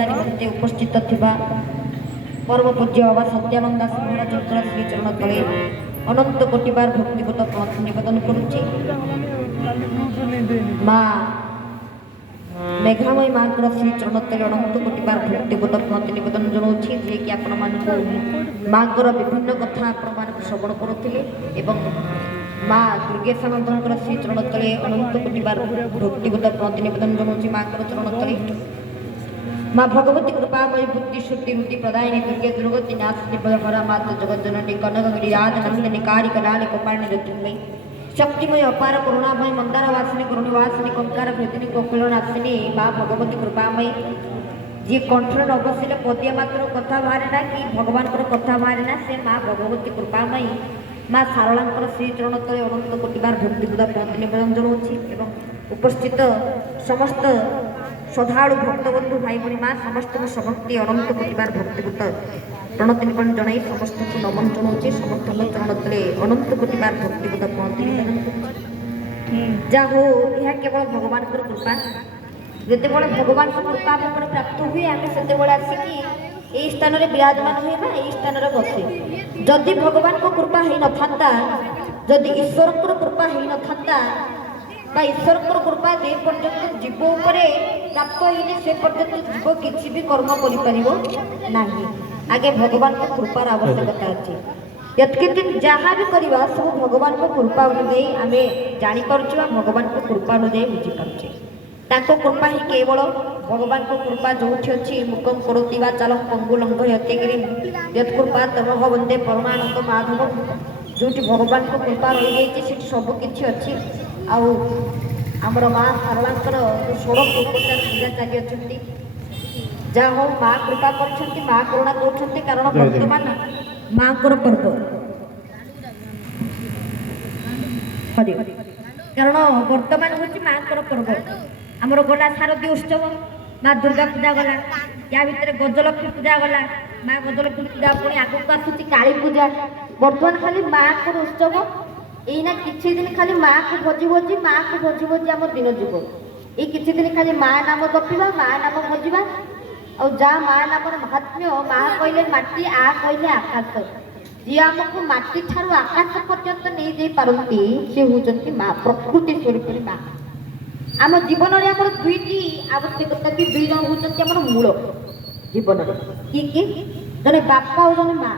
पूजा निमंते उपस्थित थिबा परम पूज्य बाबा सत्यानंद दास महाराज श्री चरण तले अनंत कोटि बार भक्तिगत प्रणाम निवेदन करुछि। माँ मेघामय माँ श्री चरण तले अनंत कोटि बार भक्तिगत प्रणाम निवेदन जनाउछि जे कि आपण मानकु माँ विभिन्न कथा आपण मानकु श्रवण करुथिले एवं माँ दुर्गेशानंदर श्री चरण तले अनंत कोटि बार भक्तिगत प्रणाम निवेदन जनाउछि। माँ चरण तले माँ भगवती कृपामयी बुद्धि शुद्धि रुद्धि प्रदायिनी दुर्गे दुर्गति नाशिनी बलहरा माता जगत जननी कनक गिरिराज नंदिनी कारी कलाल कपालिनी ज्योतिर्मयी शक्तिमय अपार करुणामयी मंदार वासिनी करुणवासिनी कंकार भृतिनी कोकिल नाशिनी माँ भगवती कृपामयी जी कंठर न बसिले पदिया मात्र कथा बाहरे ना कि भगवान कथा बाहरे ना से माँ भगवती कृपामयी माँ सारलांकर श्री चरण तले अनंत कोटि बार भक्तिगत प्रणाम निवेदन जनाउछि एवं उपस्थित समस्त श्रद्धालु भक्तबंधु भाई भनी माँ समस्त समक्ति अनंत कोटि बार भक्तिगत प्रणति निवेदन जनाई समस्त को नमन जनाउछि। समस्त चरण तले अनंत कोटि बार भक्तिगत प्रणति निवेदन जा हो यह केवल भगवान कृपा जेतेबेले भगवान कृपा आम प्राप्त हुए आम से आसिकी यही स्थान में विराजमान हुए यही स्थान में बसे। जदि भगवान को कृपा हो न जदि ईश्वर कृपा हो न ईश्वर कृपा जे पर्यंत जीव उपरे प्राप्त होने से पर्यंत जीव किसी भी कर्म कर आगे भगवान को कृपार आवश्यकता अच्छी यत्किंचित जहाँ भी करवा सब भगवान को कृपा अनुजाई आम जापर भगवान को कृपा अनुजाई बुझीपारे कृपा ही केवल भगवान को कृपा जो अच्छी मुखम करोति वा चालम पंगु लंघ यत्यगिरी यत्कृपा तमह वंदे परमानंद माधव जो भगवान को कृपा रही जाइए सबकि अच्छी आमर माँ सारलांकर षोड़श उपचार पूजा चली अच्छी जहाँ हो माँ कृपा कर माँ करुणा कर कारण वर्तमान माँ पर्व कारण वर्तमान हूँ माँ पर्व आमर गला शारदीय उत्सव माँ दुर्गा पूजा गला या भितर गजलक्ष्मी पूजा गला माँ गजलक्ष्मी पूजा पुणी आगक आसूची काली पूजा बर्तमान खाली माँ को उत्सव यहीना किसी दिन खाली माँ को भोजी भोजी माँ को भोजी भोजी आम दिन जीव ये किसी दिन खाली माँ नाम जपिवा माँ नाम भोजवा और जा माँ नाम महात्म्य माँ कहले माटी आ कहले आकाश जी आमको माटी ठारू आकाश पर्यंत नहीं दे पारती सी हूँ माँ प्रकृति स्वरूप माँ आम जीवन में आम दुईटी आवश्यकता कि दुई जन हूँ मूल जीवन किए जड़े बापा और जड़े माँ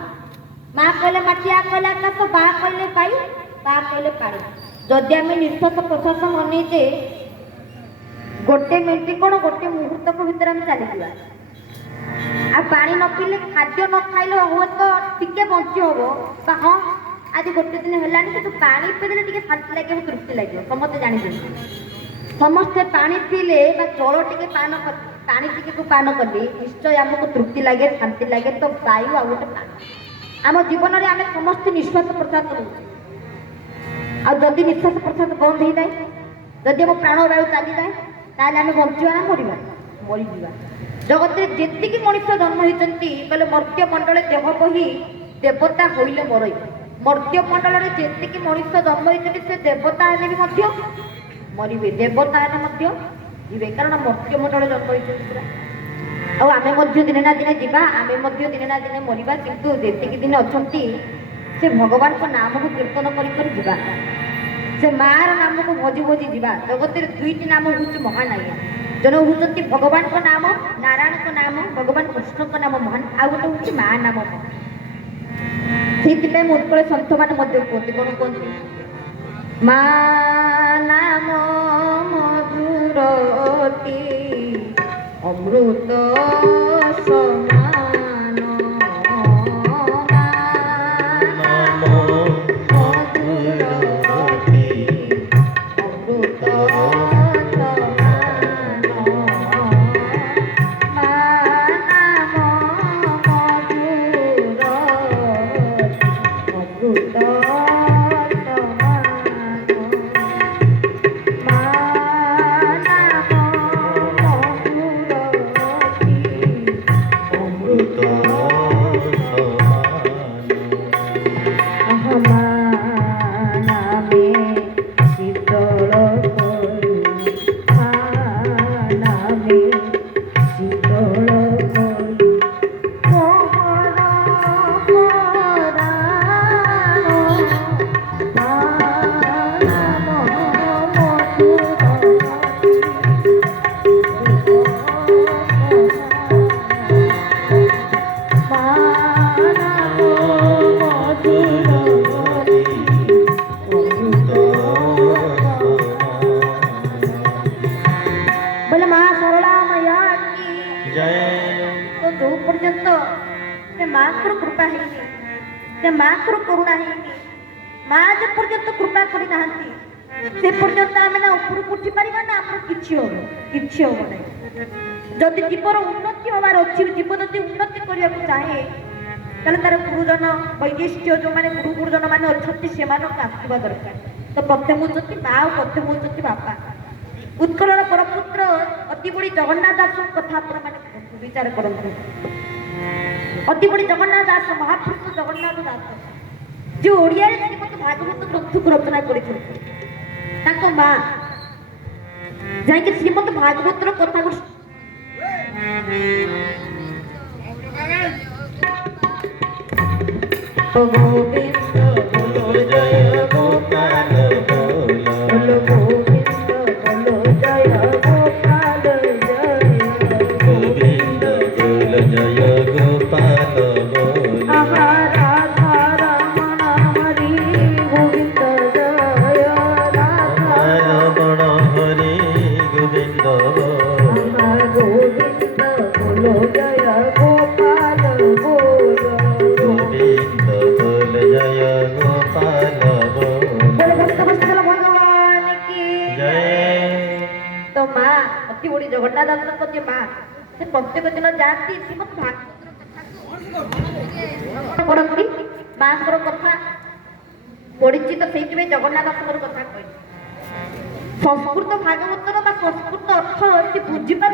माँ कहले माटी आ कहले आकाश बा कहले पाई बा कहले पानी जदि आम निश्वास प्रश्वास मनईजे गोटे मिनिट कौन गोटे मुहूर्त भितर आम चली आ पानी न पीले खाद्य न खाइले हुए तो टिके बंची हम हाँ आज गोटे दिन है कि पानी पीदेले टिके शांति लगे तृप्ति लगे समस्ते जानी समस्ते पानी पीले जल टिके पान पानी टिके पान कले निश्चय आमको तृप्ति लगे शांति लगे तो वायु आ गोटे पानी आम जीवन में आम समस्ते निश्वास प्रश्वास करूँ आदि निश्वास प्रश्वास बंद हो जाए जदि आम प्राण वायु चली जाए ताल आम बंचा ना मरवा मरीजा जगत में जी मनुष्य जन्म होती बोले मर्त्य मंडल देह बही देवता होइले मरई मर्त्य मंडल में जी मनुष्य जन्म होती से देवता हेले भी मरवे देवता हेले जीवे कारण मर्त्य मंडल जन्म होती पूरा आम दिने ना दिने जीवा आम दिने ना दिने मरवा किंतु जी दिन अच्छा से भगवान को नाम को कीर्तन कर से मार नाम को भोजी भोजी जीवा जगत में दुईटी नाम हूँ महानाया जन हूँ भगवान को नाम नारायण को नाम भगवान कृष्ण को नाम महान आ गोटे हूँ माँ नाम से उत्कल सन्थ मैंने कहते कौन कहते माँ नाम मधुर अमृत जय तो जो पर्यंत से माँ कृपा है से माँ करुणा है माँ जे पर्यंत कृपा करना से पर्यंत आम ना उपरକୁ उठी पारिबा ना हमर किछि हो नै जदि जीवर उन्नति हबार अछि जीव जदि उन्नति करिया चाहे ताले तार गुरुजन वैशिष्ट जो माने गुरुजन माने अछंती से मानक आसीबा दरकार तो प्रथम होचंती माँ और प्रथम होचंती बापा उत्कलर परपुत्र अति बड़ी जगन्नाथ दास कथा आपण माने विचार करंतु अति बड़ी जगन्नाथ दास महापुरुष जगन्नाथ दास जो ओडिया रे श्रीमद् भागवत ग्रंथ को रचना करिछथि ताको माँ जाय कि श्रीमद् भागवत रो कथा को गोविंद बोलो जय गोपाल बोलो गोविंद बोलो जय गोपाल जय गोविंद बोलो जय गोपाल बोलो आहा राधा रमण हरि गोविंद जय राधा रमण हरि गोविंद आहा गोविंद बोलो जय गोपाल बोलो गोविंद बोल जय गोपाल बोलो भक्तवत्सल भगवान की जय तो माँ अति बड़ी जगन्नाथ दास जी माँ से प्रत्येक दिन जाती श्रीमद् भागवत पढ़ती माँ कथा पढ़ी तो से जगन्नाथ दास कथा कह संस्कृत भागवतर संस्कृत अर्थ से बुझी पार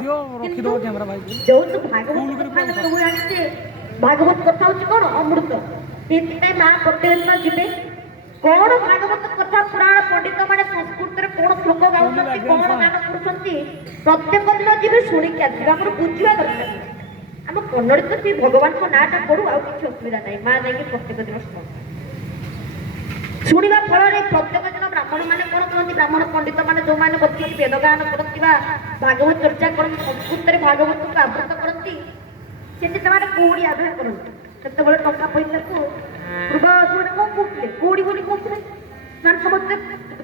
जो तो भागवत सब जानी भागवत कथा हूँ कौन अमृत से माँ प्रत्येक दिन जीवे कौन भागवत कथा पुराण पंडित मैंने संस्कृत में कौन श्लोक गाँव कौन गान कर प्रत्येक दिन जीवे शुणिक आसवे आम बुझा दरकार आम कन्नड़ तो से भगवान को नाटा पढ़ू आ कि असुविधा ना माँ जाकि प्रत्येक दिन शुणा फल प्रत्येक दिन ब्राह्मण मैंने कौन कहते ब्राह्मण पंडित मैंने जो मैंने बस वेद गान करती भागवत चर्चा करती संस्कृत भागवत को आवृत करती से कौड़ी आधार करती से टंका पैसा को पूर्व कौन कहते कौड़ी बोली कहते समस्ते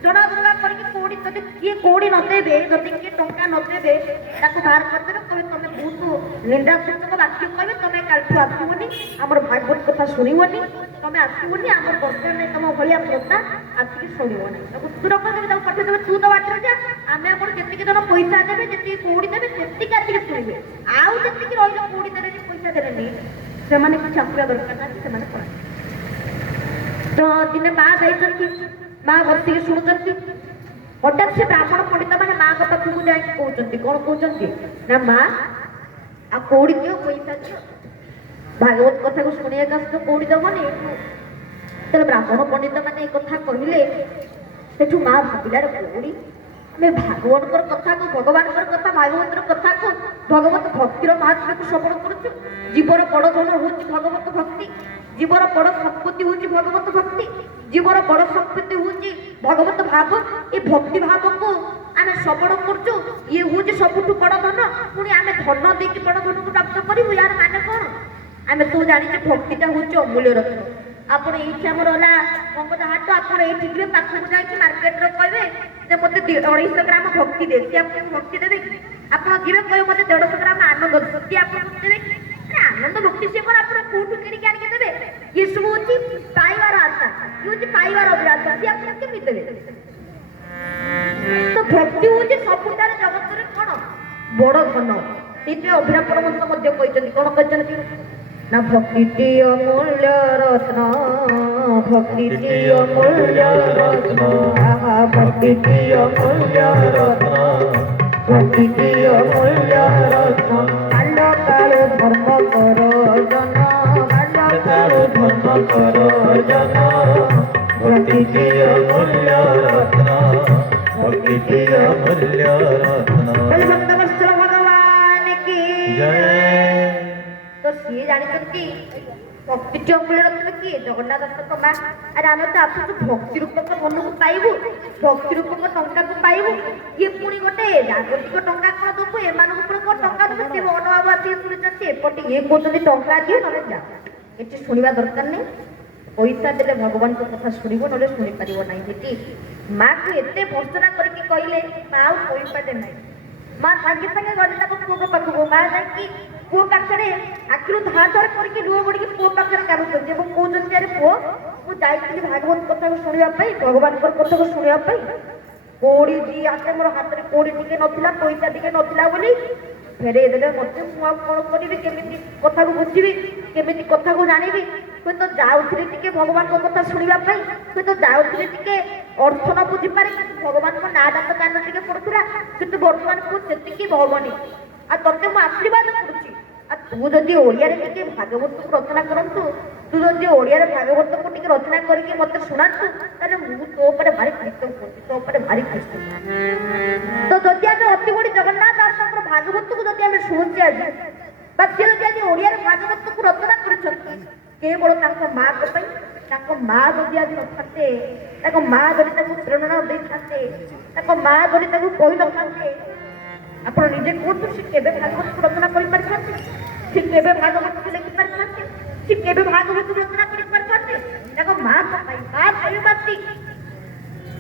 जड़ा जड़ा करके कौड़ी जब किए कौड़ी नदेवे जब किए टंका नदेवे बाहर करदेवे कहे तुम बहुत निंदात्मक वाक्य कहे तुम कालू आसबनी आम भागवत कथा शुणवनी तुम आसबनी आम दरकार नहीं तुम भाया श्रोता आसिक शुणवनी दूर करदेवे पठेदेवे तू तो बाटर जा आम आप जी जन पैसा देवे जी कौड़ी देवे से आसिक शुणे आउ जी रही कौड़ी देवे पैसा देवे से किसी आसवा दरकार ना से तो दिने माँ जाइछन्ति माँ बसिक शुणुचन्ति हठात से ब्राह्मण पंडित मैंने माँ को पाखक जाकि कहते कौन कहते ना माँ आ कौड़ी दियो पैसा दियो भागवत कथा को शुणिया तो कौड़ी दबनी तेरे ब्राह्मण पंडित मैंने एक कथा कहले सेठू माँ भाविलार कौड़ी आम भागवत कथा को भगवान कथा भागवत कथा को भगवत भक्तिर महात्म्य को श्रवण करुचु जीवर बड़ धन हूँ भगवत भक्ति जीवर बड़ संपत्ति हूँ भगवत भक्ति जीवर बड़ संपत्ति हूँ भगवत भाव ये भक्ति भाव को आम श्रवण करुचु ये हूँ सबुठ बड़ धन पुणी आम धन देकी बड़ धन को प्राप्त करूँ यार माने कौन आम तो जानी भक्तिटा हूँ अमूल्य रत्न आप ये मंगदा हाट आप ये पाखक जाकि मार्केट कहे मत 250 ग्राम भक्ति दे सी आपको भक्ति देवे कि आप जी कहे मत 150 ग्राम आनंद सी आपको देवे आनंद भक्ति से आप कौटू किणिक आनिक देवे ये सब हूँ पाइबार आशा ये हूँ पाइबार अभिलाषा सी आप केमी देवे तो भक्ति हूँ सबुठार जगत में कौन बड़ धन से अभिराम परमहंस कहते कौन कहते ना भक्ति अमूल्य रत्न भक्ति अमूल्य रत्न भक्ति अमूल्य रत्न भक्ति अमूल्य रत्न काल काल धर्म करो जन काल काल धर्म करो जन भक्ति अमूल्य रत्न भक्ति अमूल्य रत्न भक्तवत्सल भगवान की जय तो सी जानी भक्ति अमूल्य रत्न किए जगन्नाथ दास माँ अरे आम तो आप भक्ति रूपक मन को पाइबू भक्ति रूपक टंका को पाइबू ये पुणी गोटे जागतिक टंका कौन दबू एम कौन टंका दबू सी अनुभाव आदि शुणी एपटे ये कहते टंका दिए ना जा ये शुणा दरकार नहीं पैसा देते भगवान को कथा शुणव ना शुणी पार ना माँ को एत भर्सना करके कहले माँ आउ पैसा ना ମା ସାଙ୍ଗେ ସାଙ୍ଗେ ଗଲେ ତାକୁ ପୁଅଙ୍କ ପାଖକୁ ମା ଯାଇକି ପୁଅ ପାଖରେ ଆଖିରୁ ଧାର ଧାର କରିକି ଲୁହ ପଡ଼ିକି ପୁଅ ପାଖରେ କାରୁଛନ୍ତି ଏବଂ କହୁଛନ୍ତି ଆରେ ପୁଅ ମୁଁ ଯାଇଥିଲି ଭାଗବତ କଥାକୁ ଶୁଣିବା ପାଇଁ ଭଗବାନଙ୍କର କଥାକୁ ଶୁଣିବା ପାଇଁ କୋଉଠି ଦି ଆସେ ମୋର ହାତରେ କୋଉଠି ଟିକେ ନଥିଲା ପଇସା ଟିକେ ନଥିଲା ବୋଲି ଫେରେଇ ଦେଲେ ମୋତେ ମୁଁ ଆଉ କଣ କରିବି କେମିତି କଥାକୁ ବୁଝିବି କେମିତି କଥାକୁ ଜାଣିବି ହୁଏତ ଯାଉଥିଲି ଟିକେ ଭଗବାନଙ୍କ କଥା ଶୁଣିବା ପାଇଁ ହୁଏତ ଯାଉଥିଲି ଟିକେ ଅର୍ଥ ନ ବୁଝିପାରେ କିନ୍ତୁ ଭଗବାନଙ୍କ ନାଁ ଡାକ କାନ ଟିକେ ପଡୁଥିଲା କିନ୍ତୁ ବର୍ତ୍ତମାନକୁ ସେତିକି ହବନି ଆଉ ତତେ ମୁଁ ଆଶୀର୍ବାଦ କରୁଛି ଆଉ ତୁ ଯଦି ଓଡ଼ିଆରେ ଟିକେ ଭାଗବତକୁ ରଚନା କରନ୍ତୁ ତୁ ଯଦି ଓଡ଼ିଆରେ ଭାଗବତକୁ ଟିକେ ରଚନା କରିକି ମତେ ଶୁଣାନ୍ତୁ ତାହେଲେ ମୁଁ ତୋ ଉପରେ ଭାରି କୃତ କରୁଛି ତୋ ଉପରେ ଭାରି ଖୁସି ତ ଯଦି ଆମେ ଅତି ବଡ଼ି ଜଗନ୍ନାଥ ଦାସଙ୍କର ଭାଗବତକୁ ଯଦି ଆମେ ଶୁଣୁଛେ ଆଜି ବା ସେ ଯଦି ଆଜି ଓଡ଼ିଆରେ ଭାଗବତକୁ ରଚନା କରିଛନ୍ତି କେବଳ ତାଙ୍କ ମାଙ୍କ ପାଇଁ ତାଙ୍କ ମା ଯଦି ଆଜି ନଥାନ୍ତେ ତାଙ୍କ ମା ଯଦି ତାକୁ ପ୍ରେରଣା ଦେଇଥାନ୍ତେ ତାଙ୍କ ମା ଯଦି ତାକୁ କହିନଥାନ୍ତେ ଆପଣ ନିଜେ କୁହନ୍ତୁ ସେ କେବେ ଭାଗବତକୁ ରଚନା କରିପାରିଥାନ୍ତେ ସେ କେବେ ଭାଗବତକୁ ଲେଖିପାରିଥାନ୍ତେ ସେ କେବେ ଭାଗବତକୁ ରଚନା କରିପାରିଥାନ୍ତେ ତାଙ୍କ ମା ପାଇଁ ମା ଭାଇ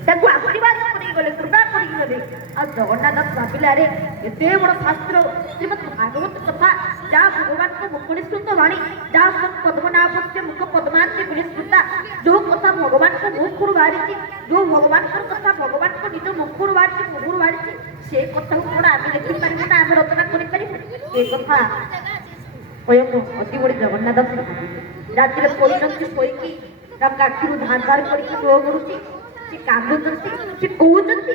ତାକୁ ଆଶୀର୍ବାଦ କରିକି ଗଲେ କୃପା କରିକି ଗଲେ ଆଉ ଜଗନ୍ନାଥ ଭାବିଲେ ଆରେ ଏତେ ବଡ଼ ଶାସ୍ତ୍ର ଶ୍ରୀମତ୍ ଭାଗବତ କଥା ଯାହା ଭଗବାନଙ୍କ ମୁଖ ନିଃସୃତ ବାଣୀ ଯାହା ପଦ୍ମନାଭସ୍ୟ ମୁଖ ପଦ୍ମାନ୍ତି ବିନିସ୍କୃତା ଯୋଉ କଥା ଭଗବାନଙ୍କ ମୁଖରୁ ବାହାରିଛି ଯୋଉ ଭଗବାନଙ୍କର କଥା ଭଗବାନଙ୍କ ନିଜ ମୁଖରୁ ବାହାରିଛି ମୁହଁରୁ ବାହାରିଛି ସେ କଥାକୁ କଣ ଆମେ ଲେଖିପାରିବୁ ନା ଆମେ ରଚନା କରିପାରିବୁ ଏ କଥା ସ୍ୱୟଂ ଅତି ବଡ଼ି ଜଗନ୍ନାଥ ରାତିରେ ଶୋଇଛନ୍ତି ଶୋଇକି ତାଙ୍କ ଆଖିରୁ ଧାର ଧାର କରିକି ଲୁହ ଗଡୁଛି ସେ କାନ୍ଦୁଛନ୍ତି ସେ କହୁଛନ୍ତି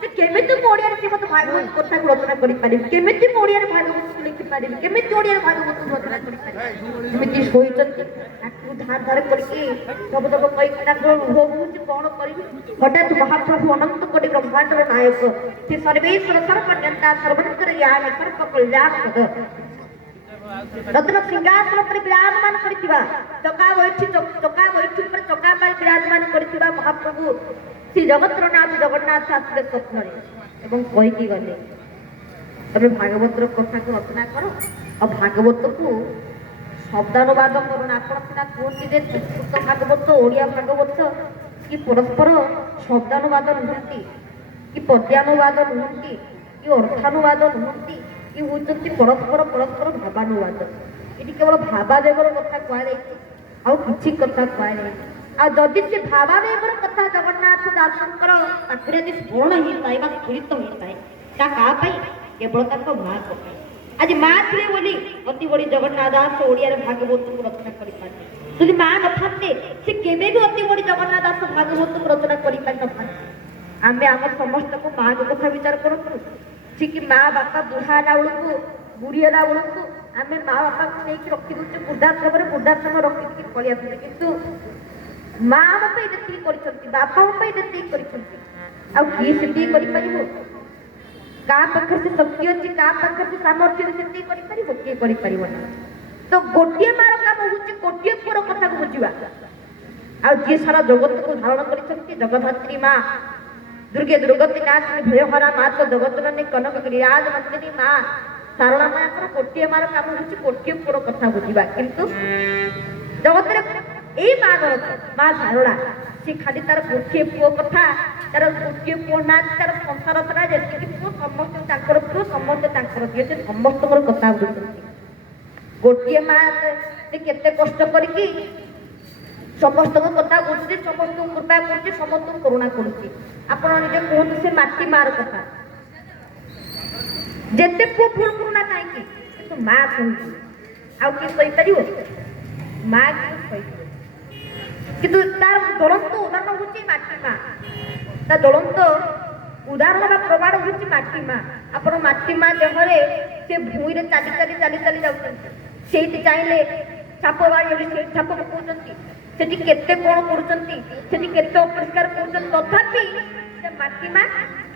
ସେ କେମିତି ମୁଁ ଓଡ଼ିଆରେ ଶ୍ରୀମତ୍ ଭାଗବତ କଥାକୁ ରଚନା କରିପାରିବି କେମିତି ମୁଁ ଓଡ଼ିଆରେ ଭାଗବତକୁ ଲେଖିପାରିବି କେମିତି ଓଡ଼ିଆରେ ଭାଗବତକୁ ରଚନା କରିପାରିବି ଏମିତି ଶୋଇଛନ୍ତି ଆଖିରୁ ଧାର ଧାର କରିକି ସବୁ ତକ କହିକି ତାଙ୍କର ଲୁହ ବହୁଛି କଣ କରିବି ହଠାତ୍ ମହାପ୍ରଭୁ ଅନନ୍ତ କୋଟି ବ୍ରହ୍ମାଣ୍ଡର ନାୟକ ସେ ସର୍ବେଶ୍ୱର ସର୍ବଜ୍ଞତା ସର୍ବଙ୍କର ୟାନ ସର୍ବ କଲ୍ୟାଣ ରତ୍ନ ସିଂହାସନ ଉପରେ ବିରାଜମାନ କରିଥିବା ଚକା ବୈଠି ଉପରେ ଚକା ପାଇଁ ବିରାଜମାନ କରିଥିବା ମହାପ୍ରଭୁ ଶ୍ରୀ ଜଗତର ନାଥ ଜଗନ୍ନାଥ ଆସିଲେ ସ୍ୱପ୍ନରେ ଏବଂ କହିକି ଗଲେ ତମେ ଭାଗବତର କଥାକୁ ରଚନା କର ଆଉ ଭାଗବତକୁ ଶବ୍ଦାନୁବାଦ କରୁନ ଆପଣ ସିନା କୁହନ୍ତି ଯେ ସଂସ୍କୃତ ଭାଗବତ ଓଡ଼ିଆ ଭାଗବତ କି ପରସ୍ପର ଶବ୍ଦାନୁବାଦ ନୁହନ୍ତି କି ପଦ୍ୟାନୁବାଦ ନୁହନ୍ତି କି ଅର୍ଥାନୁବାଦ ନୁହନ୍ତି କି ହଉଛନ୍ତି ପରସ୍ପର ଭାବାନୁବାଦ ଏଠି କେବଳ ଭାବାବେଗର କଥା କୁହାଯାଇଛି ଆଉ କିଛି କଥା କୁହାଯାଇଛି ଆଉ ଯଦି ସେ ଭାବାବେଗର କଥା ଜଗନ୍ନାଥ ଦାସଙ୍କର ପାଖରେ ଯଦି ସ୍ମରଣ ହେଇଥାଏ ବା ସ୍ଫୁରିତ ହେଇଥାଏ ତା କାହା ପାଇଁ କେବଳ ତାଙ୍କ ମାଙ୍କ ପାଇଁ ଆଜି ମା ଥିଲେ ବୋଲି ଅତି ବଡ଼ି ଜଗନ୍ନାଥ ଦାସ ଓଡ଼ିଆରେ ଭାଗବତକୁ ରଚନା କରିପାରିବେ ଯଦି ମା ନଥାନ୍ତେ ସେ କେବେ ବି ଅତି ବଡ଼ି ଜଗନ୍ନାଥ ଦାସ ଭାଗବତକୁ ରଚନା କରିପାରିନଥାନ୍ତେ ଆମେ ଆମ ସମସ୍ତଙ୍କୁ ମାଙ୍କ କଥା ବିଚାର କରନ୍ତୁ ଠିକ ମା ବାପା ବୁଢ଼ା ହେଲା ବେଳକୁ ବୁଢ଼ୀ ହେଲା ବେଳକୁ ଆମେ ମା ବାପାଙ୍କୁ ନେଇକି ରଖିଦଉଛେ ବୃଦ୍ଧାଶ୍ରମରେ ବୃଦ୍ଧାଶ୍ରମ ରଖିକି ପଳେଇ ଆସୁଛେ କିନ୍ତୁ ମା ଆମ ପାଇଁ ଯେତିକି କରିଛନ୍ତି ବାପା ପାଇଁ ଯେତିକି କରିଛନ୍ତି ଆଉ କିଏ ସେତିକି କରିପାରିବ କାହା ପାଖରେ ସେ ଶକ୍ତି ଅଛି କାହା ପାଖରେ ସେ ସାମର୍ଥ୍ୟ ଅଛି ସେତିକି କରିପାରିବ କିଏ କରିପାରିବନି ତ ଗୋଟିଏ ମାର କାମ ହଉଛି ଗୋଟିଏ ପୁଅର କଥାକୁ ବୁଝିବା ଆଉ ଯିଏ ସାରା ଜଗତକୁ ଧାରଣ କରିଛନ୍ତି ଜଗଦ୍ଧାତ୍ରୀ ମା ଦୁର୍ଗେ ଦୁର୍ଗତି ନାଶିନୀ ଭୟହରା ମା ତ ଜଗତଜନନୀ କନକ ଗିରିରାଜ ନନ୍ଦିନୀ ମା ସାରଳା ମାଙ୍କର ଗୋଟିଏ ମାର କାମ ହଉଛି ଗୋଟିଏ ପୁଅର କଥା ବୁଝିବା କିନ୍ତୁ ଜଗତରେ ଏଇ ମାଙ୍କର ମା ସାରଳା ସେ ଖାଲି ତାର ଗୋଟିଏ ପୁଅ କଥା ତାର ଗୋଟିଏ ପୁଅ ନାହାନ୍ତି ତାର ସଂସାର ସାରା ଯେତିକି ପୁଅ ସମସ୍ତେ ତାଙ୍କର ପୁଅ ସମସ୍ତେ ତାଙ୍କର ଝିଅ ସେ ସମସ୍ତଙ୍କର କଥା ବୁଝୁଛନ୍ତି ଗୋଟିଏ ମା ସେ କେତେ କଷ୍ଟ କରିକି ସମସ୍ତଙ୍କ କଥା ବୁଝୁଛି ସମସ୍ତଙ୍କୁ କୃପା କରୁଛି ସମସ୍ତଙ୍କୁ କରୁଣା କରୁଛି ଆପଣ ନିଜେ କୁହନ୍ତୁ ସେ ମାଟି ମାର କଥା ଯେତେ ପୁଅ ଭୁଲ କରୁଣା କାହିଁକି କିନ୍ତୁ ମା କହୁଛି ଆଉ କିଏ କହିପାରିବ ମା କିଏ କହିପାରିବ କିନ୍ତୁ ତାର ଜ୍ୱଳନ୍ତ ଉଦାହରଣ ହଉଛି ମାଟି ମା ତା ଜ୍ୱଳନ୍ତ ଉଦାହରଣ ବା ପ୍ରମାଣ ହଉଛି ମାଟି ମା ଆପଣ ମାଟି ମା ଦେହରେ ସେ ଭୂଇଁରେ ଚାଲି ଚାଲି ଚାଲି ଚାଲି ଯାଉଛନ୍ତି ସେଇଠି ଚାହିଁଲେ ଛାପ ବାড়ିରେ ସେଇଠି ଛାପ ପକାଉଛନ୍ତି ସେଠି କେତେ କଣ କରୁଛନ୍ତି ସେଠି କେତେ ଅପରିଷ୍କାର କରୁଛନ୍ତି ତଥାପି ସେ ମାଟି ମା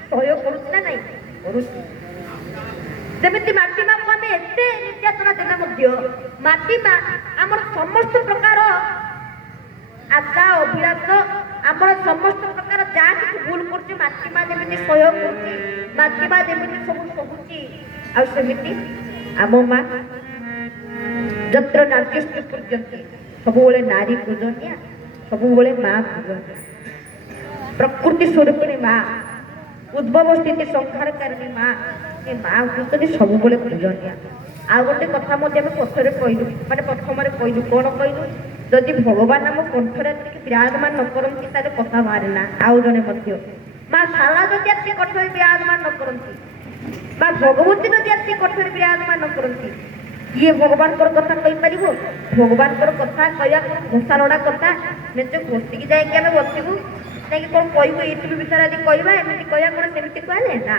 ସହ୍ୟ କରୁଛି ନା ନାଇଁ କରୁଛି ଯେମିତି ମାଟି ମାକୁ ଆମେ ଏତେ ନିର୍ଯାତନା ଦେଲେ ମଧ୍ୟ ମାଟି ମା ଆମର ସମସ୍ତ ପ୍ରକାର ଆଶା ଅଭିଳାଷ ଆମର ସମସ୍ତ ପ୍ରକାର ଯାହା କିଛି ଭୁଲ କରୁଛି ମାଟି ମା ଯେମିତି ସହ୍ୟ କରୁଛି ମାଟି ମା ଯେମିତି ସବୁ ସହୁଛି ଆଉ ସେମିତି ଆମ ମା ଯତ୍ର ନାର୍ଯ୍ୟସ୍ତେ ପୂଜ୍ୟନ୍ତେ ସବୁବେଳେ ନାରୀ ପୂଜନୀୟା ସବୁବେଳେ ମା ପୂଜନୀୟା ପ୍ରକୃତି ସ୍ୱରୂପିଣୀ ମା ଉଦ୍ଭବ ସ୍ଥିତି ସଂହାରକାରିଣୀ ମା ଏ ମା ହଉଛନ୍ତି ସବୁବେଳେ ପୂଜନୀୟ। ଆଉ ଗୋଟେ କଥା ମଧ୍ୟ ଆମେ ପଛରେ କହିଲୁ, ମାନେ ପ୍ରଥମରେ କହିଲୁ, କ'ଣ କହିଲୁ? ଯଦି ଭଗବାନ ଆମ କଣ୍ଠରେ ଆସିକି ବିରାଜମାନ ନ କରନ୍ତି ତାହେଲେ କଥା ବାହାରେ ନା। ଆଉ ଜଣେ ମଧ୍ୟ ମା ଶାରଳା ଯଦି ଆସି କଣ୍ଠରେ ବିରାଜମାନ ନ କରନ୍ତି, ବା ଭଗବତୀ ଯଦି ଆସି କଣ୍ଠରେ ବିରାଜମାନ ନ କରନ୍ତି, କିଏ ଭଗବାନଙ୍କର କଥା କହିପାରିବ? ଭଗବାନଙ୍କର କଥା କହିବା କ'ଣ ଘୋଷାରଡ଼ା କଥା? ମେଞ୍ଚେ ଘୋଷିକି ଯାଇକି ଆମେ ବସିବୁ, ଯାଇକି କ'ଣ କହିବୁ ଏଇସବୁ ବିଷୟରେ ଆଜି କହିବା, ଏମିତି କହିବା, କ'ଣ ସେମିତି କୁହାଯାଏ ନା।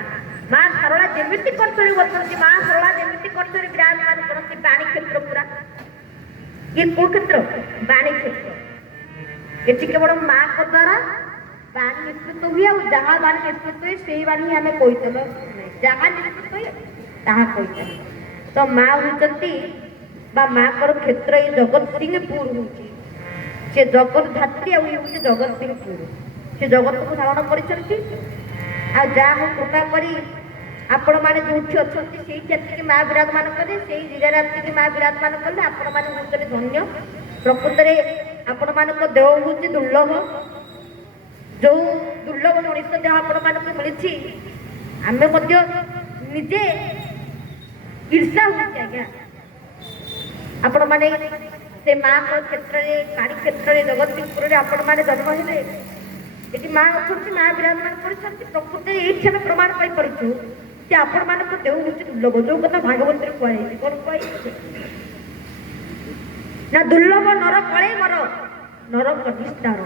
ମା ଶାରଳା ଯେମିତି କଣ୍ଠରେ ବସନ୍ତି, ମା ଶାରଳା ଯେମିତି କଣ୍ଠରେ ବିରାଜମାନ କରନ୍ତି, ବାଣୀ କ୍ଷେତ୍ର ପୁରା। ଇଏ କୋଉ କ୍ଷେତ୍ର? ବାଣୀ କ୍ଷେତ୍ର। ଏଠି କେବଳ ମାଙ୍କ ଦ୍ୱାରା ବାଣୀ ନିଷ୍ପୃତ ହୁଏ, ଆଉ ଯାହା ବାଣୀ ନିଷ୍ପୃତ ହୁଏ ସେଇ ବାଣୀ ହିଁ ଆମେ କହିଚାଲ, ଯାହା ନିଷ୍ପୃତ ହୁଏ ତାହା କହିଚାଲ। ତ ମା ହଉଛନ୍ତି ବା ମାଙ୍କର କ୍ଷେତ୍ର ଏଇ ଜଗତସିଂହପୁର ହଉଛି, ସେ ଜଗତ ଧାତ୍ରୀ, ଆଉ ଇଏ ହଉଛି ଜଗତସିଂହପୁର। ସେ ଜଗତକୁ ଧାରଣ କରିଛନ୍ତି। ଆଉ ଯାହା ହଉ କୃପା କରି ଆପଣମାନେ ଯୋଉଠି ଅଛନ୍ତି ସେଇଠି ଆସିକି ମା ବିରାଜମାନ କଲେ, ସେଇ ଜିଲ୍ଲାରେ ଆସିକି ମା ବିରାଜମାନ କଲେ, ଆପଣମାନେ ହଉଛନ୍ତି ଧନ୍ୟ। ପ୍ରକୃତରେ ଆପଣମାନଙ୍କ ଦେହ ହଉଛି ଦୁର୍ଲଭ। ଯୋଉ ଦୁର୍ଲଭ ମଣିଷ ଦେହ ଆପଣମାନଙ୍କୁ ମିଳିଛି, ଆମେ ମଧ୍ୟ ନିଜେ ଈର୍ଷା ହଉଛି ଆଜ୍ଞା। ଆପଣମାନେ ସେ ମାଙ୍କ କ୍ଷେତ୍ରରେ, ପାଣି କ୍ଷେତ୍ରରେ, ଜଗତସିଂହପୁରରେ ଆପଣମାନେ ଜନ୍ମ ହେଲେ। ଏଠି ମା ଅଛନ୍ତି, ମା ବିରାଜମାନ କରିଛନ୍ତି। ପ୍ରକୃତରେ ଏଇଠି ଆମେ ପ୍ରମାଣ ପାଇପାରୁଛୁ ଯେ ଆପଣମାନଙ୍କ ଦେହ ହଉଛି ଦୁର୍ଲଭ। ଯୋଉ କଥା ଭାଗବତରେ କୁହାଯାଇଛି, କ'ଣ କୁହାଯାଇଛି ନା, ଦୁର୍ଲଭ ନର କଳେ ମର, ନର କନିଷ୍ଠାର।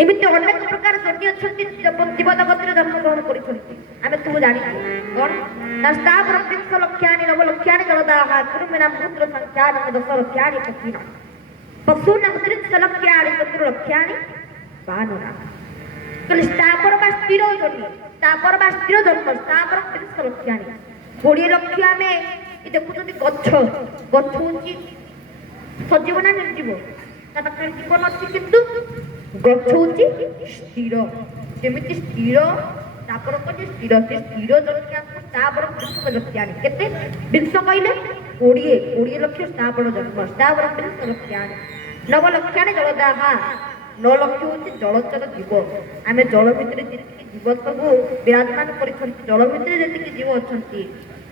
ଏମିତି ଅନେକ ପ୍ରକାର ଯୋଗୀ ଅଛନ୍ତି ଜୀବ ଜଗତରେ ଜନ୍ମଗ୍ରହଣ କରିଛନ୍ତି। ଆମେ ସବୁ ଜାଣିଛୁ କ'ଣ ନା, ସ୍ଥାବର ବୃକ୍ଷ ଲକ୍ଷ୍ୟାଣି ନବ ଲକ୍ଷ୍ୟାଣି ଜଳଦାହା କୁରୁମିଣାମ ପୁତ୍ର ସଂଖ୍ୟାନ ଦଶ ଲକ୍ଷ୍ୟାଣି ପକ୍ଷୀଣ ପଶୁନାମ ତ୍ରିଶ ଲକ୍ଷ୍ୟାଣି ଚତୁର ଲକ୍ଷ୍ୟାଣି ବାନରା। କହିଲେ ସ୍ଥାବର ବା ସ୍ଥିର ଯୋଗୀ, ସ୍ଥାବର ବା ସ୍ଥିର ଜନ୍ମ, ସ୍ଥାବର ତ୍ରିଶ ଲକ୍ଷ୍ୟାଣି 20 ଲକ୍ଷ। ଆମେ ଦେଖୁଛନ୍ତି ଗଛ, ଗଛ ହଉଛି ସଜୀବ ନା ନିର୍ଜୀବ? ତା ପାଖରେ ଜୀବନ ଅଛି, କିନ୍ତୁ ଗଛ ହଉଛି ସ୍ଥିର। ଯେମିତି ସ୍ଥିର ତାପର କହିଲେ ସ୍ଥିର, ସେ ସ୍ଥିର ଜନ୍ମିଆକୁ ତାପର ବୃକ୍ଷ ଲକ୍ଷ୍ୟାଣି। କେତେ ବୃକ୍ଷ କହିଲେ? 20 ଲକ୍ଷ ସ୍ଥାବର ଜନ୍ମ, ସ୍ଥାବର ବୃକ୍ଷ ଲକ୍ଷ୍ୟାଣି ନବ ଲକ୍ଷ୍ୟାଣି ଜଳଦାହା। 9 ଲକ୍ଷ ହଉଛି ଜଳଚର ଜୀବ। ଆମେ ଜଳ ଭିତରେ ଯେତିକି ଜୀବ ସବୁ ବିରାଜମାନ କରିଛନ୍ତି, ଜଳ ଭିତରେ ଯେତିକି ଜୀବ ଅଛନ୍ତି,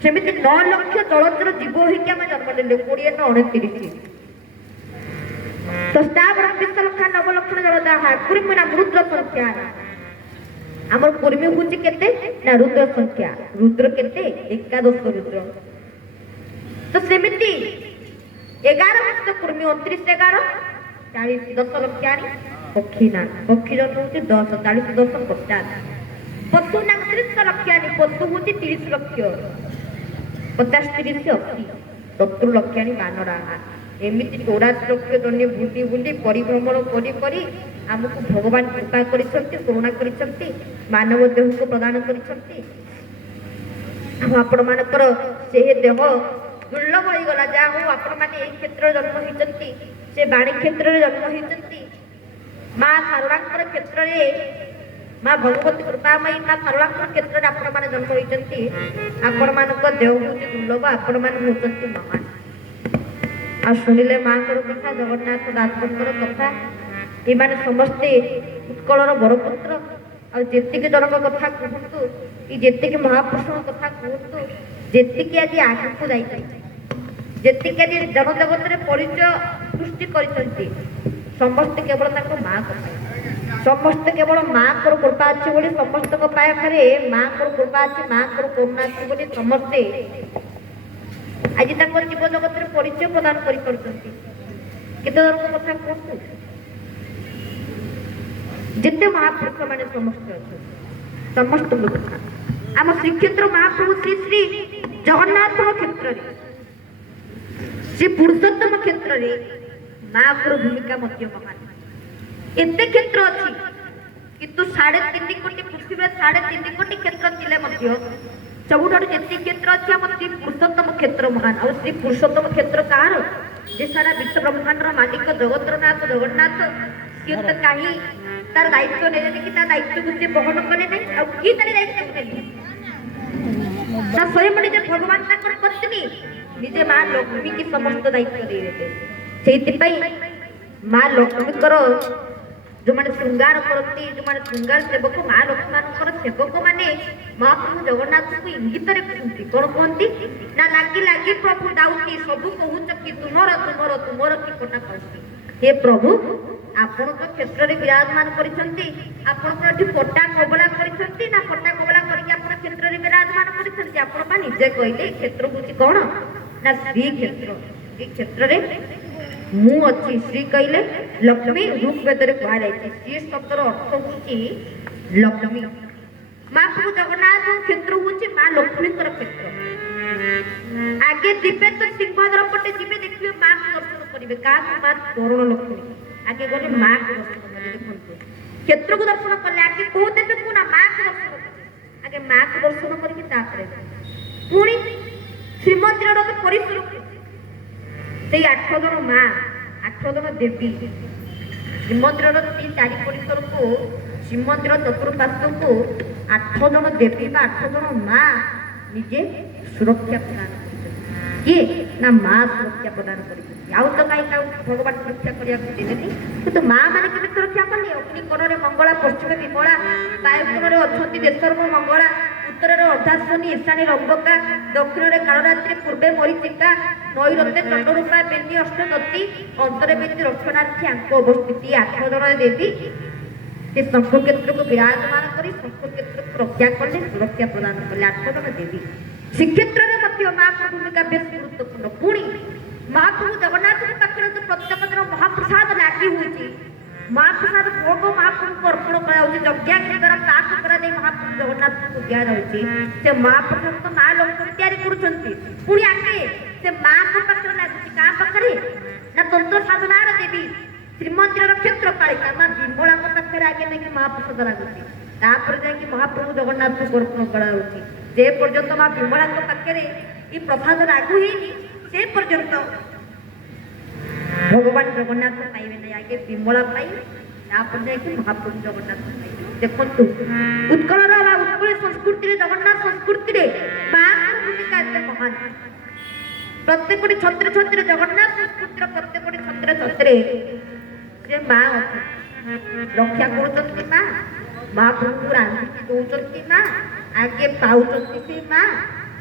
ସେମିତି 9 ଲକ୍ଷ ଜଳଚର ଜୀବ ହେଇକି ଆମେ ଜନ୍ମ ନେଲେ। 20 ନ 29 ତ ସ୍ଥାବର ବୃକ୍ଷ ଲକ୍ଷ୍ୟାଣି ନବ ଲକ୍ଷ ଜଳଦାହା କୁର୍ମିଣା ରୁଦ୍ର ସଂଖ୍ୟା। ଆମର କୁର୍ମୀ ହଉଛି କେତେ ନା ରୁଦ୍ର ସଂଖ୍ୟା। ରୁଦ୍ର କେତେ? 11 ରୁଦ୍ର। ତ ସେମିତି 11 ବର୍ଷ କୁର୍ମୀ, 29 11 40 10 ଲକ୍ଷ୍ୟାଣି ପକ୍ଷୀ ନା। ପକ୍ଷୀ ଜନ୍ମ ହଉଛି 10, 40 10 50। ପଶୁ ନା 30 ଲକ୍ଷ୍ୟାଣି, ପଶୁ ହଉଛି 30 ଲକ୍ଷ, 50 30 80 70 ଲକ୍ଷ୍ୟାଣି ବାନରା। ଏମିତି 84 ଲକ୍ଷ ଜନ୍ୟ ବୁଲି ବୁଲି ପରିଭ୍ରମଣ କରି କରି ଆମକୁ ଭଗବାନ କୃପା କରିଛନ୍ତି, କରୁଣା କରିଛନ୍ତି, ମାନବ ଦେହକୁ ପ୍ରଦାନ କରିଛନ୍ତି। ଆଉ ଆପଣମାନଙ୍କର ସେହି ଦେହ ଦୁର୍ଲଭ ହେଇଗଲା। ଯାହା ହଉ ଆପଣମାନେ ଏଇ କ୍ଷେତ୍ରରେ ଜନ୍ମ ହେଇଛନ୍ତି, ସେ ବାଣୀ କ୍ଷେତ୍ରରେ ଜନ୍ମ ହେଇଛନ୍ତି। ମା ଶାରଳାଙ୍କର କ୍ଷେତ୍ରରେ, ମା ଭଗବତୀ କୃପାମୟୀ ମା ଶାରଳାଙ୍କର କ୍ଷେତ୍ରରେ ଆପଣମାନେ ଜନ୍ମ ହେଇଛନ୍ତି। ଆପଣମାନଙ୍କ ଦେହ ହଉଛି ଦୁର୍ଲଭ, ଆପଣମାନେ ହଉଛନ୍ତି ମହାନ। ଆଉ ଶୁଣିଲେ ମାଙ୍କର କଥା, ଜଗନ୍ନାଥ ଦାସଙ୍କର କଥା, ଏମାନେ ସମସ୍ତେ ଉତ୍କଳର ବରପୁତ୍ର। ଆଉ ଯେତିକି ଜଣଙ୍କ କଥା କୁହନ୍ତୁ, କି ଯେତିକି ମହାପୁରୁଷଙ୍କ କଥା କୁହନ୍ତୁ, ଯେତିକି ଆଜି ଆଗକୁ ଯାଇଛନ୍ତି, ଯେତିକି ଆଜି ଜନଜଗତରେ ପରିଚୟ ସୃଷ୍ଟି କରିଛନ୍ତି, ସମସ୍ତେ କେବଳ ତାଙ୍କ ମାଙ୍କ ପାଇଁ। ସମସ୍ତେ କେବଳ ମାଙ୍କର କୃପା ଅଛି ବୋଲି, ସମସ୍ତଙ୍କ ପାଖରେ ମାଙ୍କର କୃପା ଅଛି, ମାଙ୍କର କରୁଣା ଅଛି ବୋଲି ସମସ୍ତେ ଆଜି ତାଙ୍କ ଜୀବ ଜଗତରେ ପରିଚୟ ପ୍ରଦାନ କରିପାରୁଛନ୍ତି। କେତେ ଜଣଙ୍କ କଥା କୁହନ୍ତୁ, ଯେତେ ମହାପୁରୁଷ ମାନେ ସମସ୍ତେ ଅଛନ୍ତି, ସମସ୍ତଙ୍କ କଥା। ଆମ ଶ୍ରୀକ୍ଷେତ୍ର ମହାପ୍ରଭୁ ଶ୍ରୀ ଶ୍ରୀ ଜଗନ୍ନାଥଙ୍କ କ୍ଷେତ୍ରରେ, ଶ୍ରୀ ପୁରୁଷୋତ୍ତମ କ୍ଷେତ୍ରରେ ମାଙ୍କର ଭୂମିକା ମଧ୍ୟ ମହାନ। ଏତେ କ୍ଷେତ୍ର ଅଛି, କିନ୍ତୁ 3.5 କୋଟି ପୃଥିବୀରେ 3.5 କୋଟି କ୍ଷେତ୍ର ଥିଲେ ମଧ୍ୟ ସବୁଠାରୁ ଯେତିକି କ୍ଷେତ୍ର ଅଛି ଆମ ଶ୍ରୀ ପୁରୁଷୋତ୍ତମ କ୍ଷେତ୍ର ମହାନ। ଆଉ ଶ୍ରୀ ପୁରୁଷୋତ୍ତମ କ୍ଷେତ୍ର କାହାର? ଯେ ସାରା ବିଶ୍ୱ ବ୍ରହ୍ମାଣ୍ଡର ମାଲିକ ଜଗତର ନାଥ ଜଗନ୍ନାଥ। ସିଏ ତ କାହିଁ ତାର ଦାୟିତ୍ୱ ନେଲେନି କି ତା ଦାୟିତ୍ୱକୁ ସିଏ ବହନ କଲେ ନାହିଁ। ଆଉ କିଏ ତାର ଦାୟିତ୍ୱ ନେଲେ? ତା ସ୍ୱୟଂ ନିଜେ ଭଗବାନ ତାଙ୍କର ପତ୍ନୀ, ନିଜେ ମା ଲକ୍ଷ୍ମୀକି ସମସ୍ତ ଦାୟିତ୍ୱ ଦେଇଦେଲେ। ସେଇଥିପାଇଁ ମା ଲକ୍ଷ୍ମୀଙ୍କର ଯୋଉମାନେ ଶୃଙ୍ଗାର କରନ୍ତି, ଯୋଉମାନେ ଶୃଙ୍ଗାର ସେବକ, ମା ଲକ୍ଷ୍ମୀମାନଙ୍କର ସେବକ ମାନେ ମହାପ୍ରଭୁ ଜଗନ୍ନାଥଙ୍କୁ ଇଙ୍ଗିତରେ କୁହନ୍ତି କଣ କୁହନ୍ତି ନା ଲାଗି ଲାଗି ପ୍ରଭୁ ଦାଉତି ସବୁ କହୁଛ କି ତୁମର ତୁମର ତୁମର କି କୋଟା ପାଉଛି ହେ ପ୍ରଭୁ ଆପଣ ତ କ୍ଷେତ୍ରରେ ବିରାଜମାନ କରିଛନ୍ତି ଆପଣ ତ ଏଠି କୋଟା କବଳା କରିଛନ୍ତି ନା କୋଟା କବଳା କରିକି ଆପଣ କ୍ଷେତ୍ରରେ ବିରାଜମାନ କରିଛନ୍ତି ଆପଣ ବା ନିଜେ କହିଲେ କ୍ଷେତ୍ର ହଉଛି କଣ ନା ଶ୍ରୀ କ୍ଷେତ୍ର ଏ କ୍ଷେତ୍ରରେ ମୁଁ ଅଛି ଶ୍ରୀ କହିଲେ ଲକ୍ଷ୍ମୀ ଋଗ୍ବେଦରେ କୁହାଯାଇଛି ଶ୍ରୀ ଶବ୍ଦର ଅର୍ଥ ହଉଛି ଲକ୍ଷ୍ମୀ ମହାପ୍ରଭୁ ଜଗନ୍ନାଥ କ୍ଷେତ୍ର ହଉଛି ମା ଲକ୍ଷ୍ମୀଙ୍କର କ୍ଷେତ୍ର ଆଗେ ଯିବେ ତ ସିଂହଦ୍ୱାର ପଟେ ଯିବେ ଦେଖିବେ ମାଙ୍କୁ ଦର୍ଶନ କରିବେ କାହାକୁ ମା ତୋରଣ ଲକ୍ଷ୍ମୀ ଆଗେ ଗଲେ ମାଙ୍କୁ ଦର୍ଶନ କରିବେ ଦେଖନ୍ତୁ କ୍ଷେତ୍ରକୁ ଦର୍ଶନ କଲେ ଆଗେ କୋଉ ଦେବେ କୋଉ ନା ମାଙ୍କୁ ଦର୍ଶନ କରିବେ ଆଗେ ମାଙ୍କୁ ଦର୍ଶନ କରିକି ତାପରେ ପୁଣି ଶ୍ରୀମନ୍ଦିରର ପରିସରକୁ ସେଇ 8 ଜଣ ମା 8 ଜଣ ଦେବୀ ଶ୍ରୀମନ୍ଦିରର ସେଇ ଚାରି ପରିସରକୁ ଶ୍ରୀମନ୍ଦିର ଚତୁଃପାର୍ଶ୍ୱକୁ 8 ଜଣ ଦେବୀ ବା 8 ଜଣ ମା ନିଜେ ସୁରକ୍ଷା ପ୍ରଦାନ କରିଛନ୍ତି କିଏ ନା ମା ସୁରକ୍ଷା ପ୍ରଦାନ କରିଛନ୍ତି ଆଉ ତ କାହିଁ କାହାକୁ ଭଗବାନ ସୁରକ୍ଷା କରିବାକୁ ଦେଲେନି କିନ୍ତୁ ମା ମାନେ କେବେ ସୁରକ୍ଷା କଲେ ଅଗ୍ନି କୋଣରେ ମଙ୍ଗଳା ପଶ୍ଚିମେ ବିମଳା ବାୟୁ କୋଣରେ ଅଛନ୍ତି ଦେଶର୍ବ ମଙ୍ଗଳା ଉତ୍ତରରେ ଅର୍ଦ୍ଧାଶ୍ୱନୀ ଈଶାନୀ ରମ୍ବକା ଦକ୍ଷିଣରେ କାଳରାତ୍ରି ପୂର୍ବେ ମରିଚିକା ନୈରତେ ଚଣ୍ଡରୂପା ବେନି ଅଷ୍ଟଦତୀ ଅନ୍ତରେ ବେନି ରକ୍ଷଣାର୍ଥୀ ଆଙ୍କ ଅବସ୍ଥିତି 8 ଜଣ ଦେବୀ ସେ ଶଙ୍ଖ କ୍ଷେତ୍ରକୁ ବିରାଜମାନ କରି ଶଙ୍ଖ କ୍ଷେତ୍ରକୁ ରକ୍ଷା କଲେ ସୁରକ୍ଷା ପ୍ରଦାନ କଲେ 8 ଜଣ ଦେବୀ ଶ୍ରୀକ୍ଷେତ୍ରରେ ମଧ୍ୟ ମାଆଙ୍କର ଭୂମିକା ବେଶ ଗୁରୁତ୍ୱପୂର୍ଣ୍ଣ ପୁଣି ମହାପ୍ରଭୁ ଜଗନ୍ନାଥଙ୍କ ପାଖରେ ତ ପ୍ରତ୍ୟେକ ଦିନ ମହାପ୍ରସାଦ ଲାଗି ହେଉଛି ମହାପ୍ରସାଦ ଭୋଗ ମହାପ୍ରଭୁଙ୍କୁ ଅର୍ପଣ କରାଯାଉଛି ଯଜ୍ଞାଗ୍ନି ଦ୍ୱାରା ପାକ କରାଯାଇ ମହାପ୍ରଭୁ ଜଗନ୍ନାଥଙ୍କୁ ଦିଆଯାଉଛି ସେ ମହାପ୍ରସାଦ ତ ମା ଲକ୍ଷ୍ମୀ ତିଆରି କରୁଛନ୍ତି ପୁଣି ଆଗେ ସେ ମାଙ୍କ ପାଖରେ ଲାଗୁଛି କାହା ପାଖରେ ନା ତନ୍ତ୍ର ସାଧନାର ଦେବୀ ଶ୍ରୀମନ୍ଦିରର କ୍ଷେତ୍ର ପାଳିକା ମା ବିମଳାଙ୍କ ପାଖରେ ଆଗେ ନେଇକି ମହାପ୍ରସାଦ ଲାଗୁଛି ତାପରେ ଯାଇକି ମହାପ୍ରଭୁ ଜଗନ୍ନାଥଙ୍କୁ ଅର୍ପଣ କରାଯାଉଛି ଯେ ପର୍ଯ୍ୟନ୍ତ ମା ବିମଳାଙ୍କ ପାଖରେ ଏ ପ୍ରସାଦ ଲାଗୁ ହେଇନି ସେ ପର୍ଯ୍ୟନ୍ତ ଭଗବାନ ଜଗନ୍ନାଥ ପାଇବେ ନାହିଁ ଆଗେ ବିମଳା ପାଇବେ ତାପରେ ଯାଇକି ମହାପ୍ରଭୁ ଜଗନ୍ନାଥ ପାଇବେ ଦେଖନ୍ତୁ ଉତ୍କଳର ବା ଉତ୍କଳ ସଂସ୍କୃତିରେ ଜଗନ୍ନାଥ ସଂସ୍କୃତିରେ ମାଙ୍କର ଭୂମିକା ଏତେ ମହାନ ପ୍ରତ୍ୟେକଟି ଛତ୍ରେ ଛତ୍ରେ ଜଗନ୍ନାଥ ସଂସ୍କୃତିର ପ୍ରତ୍ୟେକଟି ଛତ୍ରେ ଛତ୍ରେ ସେ ମା ଅଛନ୍ତି ରକ୍ଷା କରୁଛନ୍ତି ମା ମହାପ୍ରଭୁଙ୍କୁ ରାନ୍ଧିକି ଦଉଛନ୍ତି ମା ଆଗେ ପାଉଛନ୍ତି ସେ ମା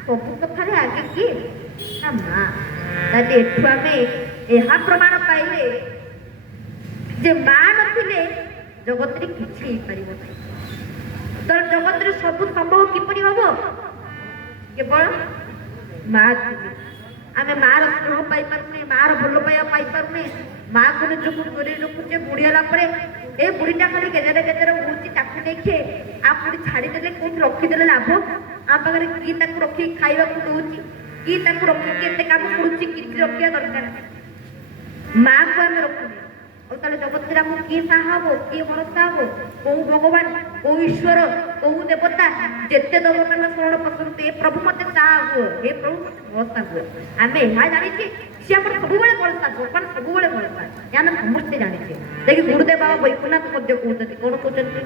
ସବୁ କଥାରେ ଆଗେ କିଏ ନା ମା ତାହେଲେ ଏଠୁ ଆମେ ଏହା ପ୍ରମାଣ ପାଇଲେ ଯେ ମା ନଥିଲେ ଜଗତରେ କିଛି ହେଇପାରିବ ନାହିଁ ତ ଜଗତରେ ସବୁ ସମ୍ଭବ କିପରି ହବ କେବଳ ମା ଥିଲେ ଆମେ ମାର ସ୍ନେହ ପାଇପାରୁନେ ମାର ଭଲ ପାଇବା ପାଇପାରୁନେ ମାକୁ ନିଜକୁ ଦୂରେଇ ରଖୁଛେ ବୁଢୀ ହେଲା ପରେ ଏ ବୁଢୀଟା ଖାଲି ଗେଜରେ ଗେଜରେ ଉଡୁଛି ତାକୁ ଦେଖେ ଆଉ ବୁଢୀ ଛାଡିଦେଲେ କୋଉଠି ରଖିଦେଲେ ଲାଭ ଆମ ପାଖରେ କିଏ ତାକୁ ରଖିକି ଖାଇବାକୁ ଦଉଛି କିଏ ତାକୁ ରଖିକି ଏତେ କାମ କରୁଛି କିଛି ରଖିବା ଦରକାର ମାକୁ ଆମେ ରଖୁନେ ଆଉ ତାହେଲେ ଜଗତରେ ଆମକୁ କିଏ ସାହା ହବ କିଏ ଭରସା ହବ କୋଉ ଭଗବାନ କୋଉ ଈଶ୍ୱର କୋଉ ଦେବତା ଯେତେ ଦେବତାଙ୍କ ଶରଣ ପସନ୍ଦ ଏ ପ୍ରଭୁ ମତେ ସାହା ହୁଅ ଏ ପ୍ରଭୁ ମତେ ଭରସା ହୁଅ ଆମେ ଏହା ଜାଣିଛେ ସେ ଆମର ସବୁବେଳେ ଭରସା ଭଗବାନ ସବୁବେଳେ ଭରସା ଏ ଆମେ ସମସ୍ତେ ଜାଣିଛେ ଦେଖି ଗୁରୁଦେବ ବାବା ବୈକୁଣ୍ଠ ମଧ୍ୟ କହୁଛନ୍ତି କଣ କହୁଛନ୍ତି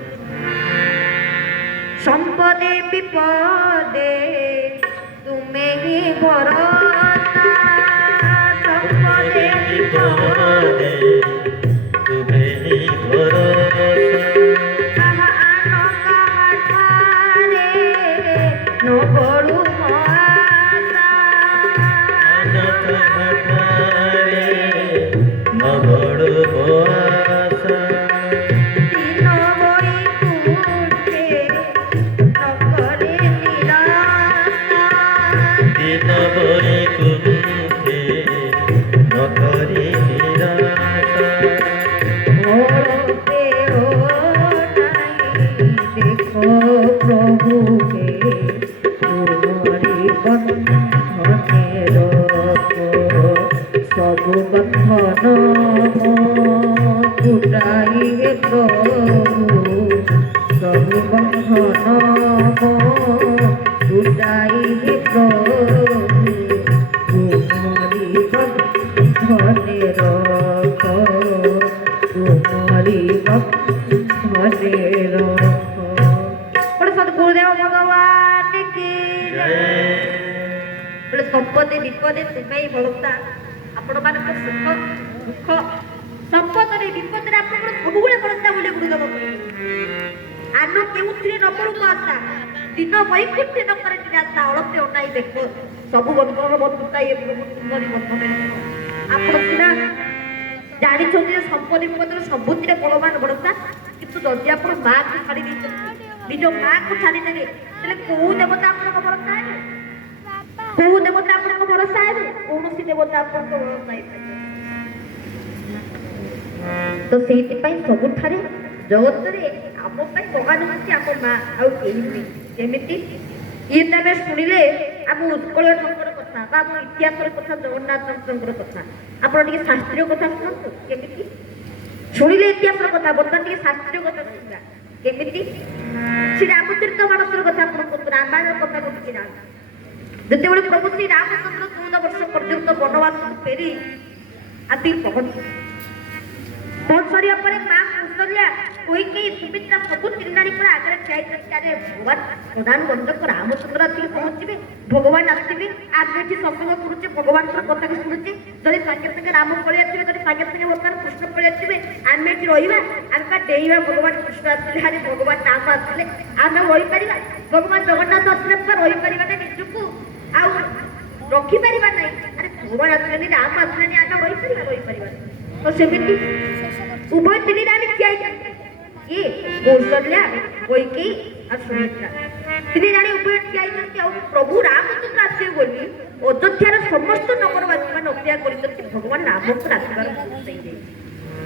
ସମ୍ପଦେ ବିପଦେ ତୁମେ ହିଁ ଭରସା ସମ୍ପଦେ ବିପଦେ ତୁମେ ହିଁ ଭରସା ନ ବଢୁ ଆଶା ନ ବଡ ଆଶା ଦିନ ବଳି କୁଣ୍ଠେ ନ କରେ ନିରାଶା ଦିନ ବଳି କୁଣ୍ଠେ ନ କରି ନିରାଶା ମୋର ଦେହ ନାହିଁ ଦେଖ ପ୍ରଭୁକେ ତୁମରି ବନ୍ଧନେ ରଖ ସବୁ ବନ୍ଧନ ତୁଟାଇ ହେ ପ୍ରଭୁ ସବୁ ବନ୍ଧନ ତୁଟାଇ ହେ ପ୍ରଭୁ ତୁମରି ବନ୍ଧନେ ରଖ ତୁମରି ବନ୍ଧନେ ରଖ बोले सदगुरुदेव भगवान की जय बोले संपदे विपदे तुम्हें भरोसा आपण मानक सुख दुख संपदे विपदे आपण सबुले भरोसा बोले गुरुदेव आनु केउथिरे न पडु आशा दिन वैकुंठ नगर निराशा अड़पे अनाई देख सबु बंधन बंधुता ये प्रभु सुंदरी बंधन ଆପଣ ସିନା ଜାଣିଛନ୍ତି ଯେ ସମ୍ପତ୍ତି ବିପଦରେ ସବୁଥିରେ ବଳବାନ ଭରସା କିନ୍ତୁ ଯଦି ଆପଣ ମାଆକୁ ଛାଡ଼ି ଦେଇଛନ୍ତି ନିଜ ମାଆକୁ ଛାଡ଼ି ଦେଲେ ତାହେଲେ କୋଉ ଦେବତା ଆପଣଙ୍କ ଭରସା ହେବେ କୋଉ ଦେବତା ଆପଣଙ୍କ ଭରସା ହେବେ କୌଣସି ଦେବତା ଆପଣଙ୍କ ଭରସା ହେଇପାରିବେ ତ ସେଇଥିପାଇଁ ସବୁଠାରେ ଜଗତରେ ଆମ ପାଇଁ ଭଗବାନ ହେଉଛି ଆମ ମା ଆଉ କେହି ନୁହେଁ କେମିତି ଇଏ ତ ଆମେ ଶୁଣିଲେ ଆମ ଉତ୍କଳୀୟ ଠାକୁର କଥା ବା ଆମ ଇତିହାସର କଥା ଜଗନ୍ନାଥ ଚନ୍ଦ୍ରଙ୍କର କଥା ଆପଣ ଟିକେ ଶାସ୍ତ୍ରୀୟ କଥା ଶୁଣନ୍ତୁ କେମିତି ଶୁଣିଲେ ଇତିହାସର କଥା ବର୍ତ୍ତମାନ ଟିକେ ଶାସ୍ତ୍ରୀୟ କଥା ଶୁଣିବା କେମିତି ଶ୍ରୀ ରାମଚରିତ ମାନସର କଥା ଆପଣ କୁହନ୍ତୁ ରାମାୟଣର କଥା ଟିକେ ଜାଣନ୍ତୁ ଯେତେବେଳେ ପ୍ରଭୁ ଶ୍ରୀ ରାମଚନ୍ଦ୍ର 14 ବର୍ଷ ପର୍ଯ୍ୟନ୍ତ ବନବାସକୁ ଫେରି ଆସିକି ପହଞ୍ଚିଲେ ସରିବା ପରେ ମା କୌଶଲ୍ୟା କହିକି ସୁମିତ୍ରା ସବୁ ତିନିନାରୀ ପରେ ଆଗରେ ଠିଆ ହେଇଛନ୍ତି ଆରେ ଭଗବାନ ପ୍ରଧାନ ବନ୍ଧକ ରାମଚନ୍ଦ୍ର ଆସିକି ପହଞ୍ଚିବେ ଭଗବାନ ଆସିବେ ଆମେ ଏଠି ସତ୍ସଙ୍ଗ କରୁଛେ ଭଗବାନଙ୍କର କଥାକୁ ଶୁଣୁଛେ ଯଦି ସାଙ୍ଗେ ସାଙ୍ଗେ ରାମ ପଳେଇ ଆସିବେ ଯଦି ସାଙ୍ଗେ ସାଙ୍ଗେ ବର୍ତ୍ତମାନ କୃଷ୍ଣ ପଳେଇ ଆସିବେ ଆମେ ଏଠି ରହିବା ଆମେ ବା ଡେଇଁବା ଭଗବାନ କୃଷ୍ଣ ଆସିଲେ ଆରେ ଭଗବାନ ରାମ ଆସିଲେ ଆମେ ରହିପାରିବା ଭଗବାନ ଜଗନ୍ନାଥ ଆସିଲେ ବା ରହିପାରିବାନି ନିଜକୁ ଆଉ ରଖିପାରିବା ନାହିଁ ଆରେ ଭଗବାନ ଆସିଲେନି ରାମ ଆସିଲେନି ଆମେ ରହିପାରିବାନି ତ ସେମିତି ଉଭୟ ତିନି ରାଣୀ ଠିଆ ହେଇଛନ୍ତି କିଏ କୌଶଲ୍ୟା କୈକେୟୀ ଆଉ ସୁମିତ୍ରା ତିନି ରାଣୀ ଉଭୟ ଠିଆ ହେଇଛନ୍ତି ଆଉ ପ୍ରଭୁ ରାମଚନ୍ଦ୍ର ଆସିବେ ବୋଲି ଅଯୋଧ୍ୟାର ସମସ୍ତ ନଗରବାସୀ ମାନେ ଅପେକ୍ଷା କରିଛନ୍ତି ଭଗବାନ ରାମଙ୍କର ଆସିବାର ଦେଇଯାଇଛି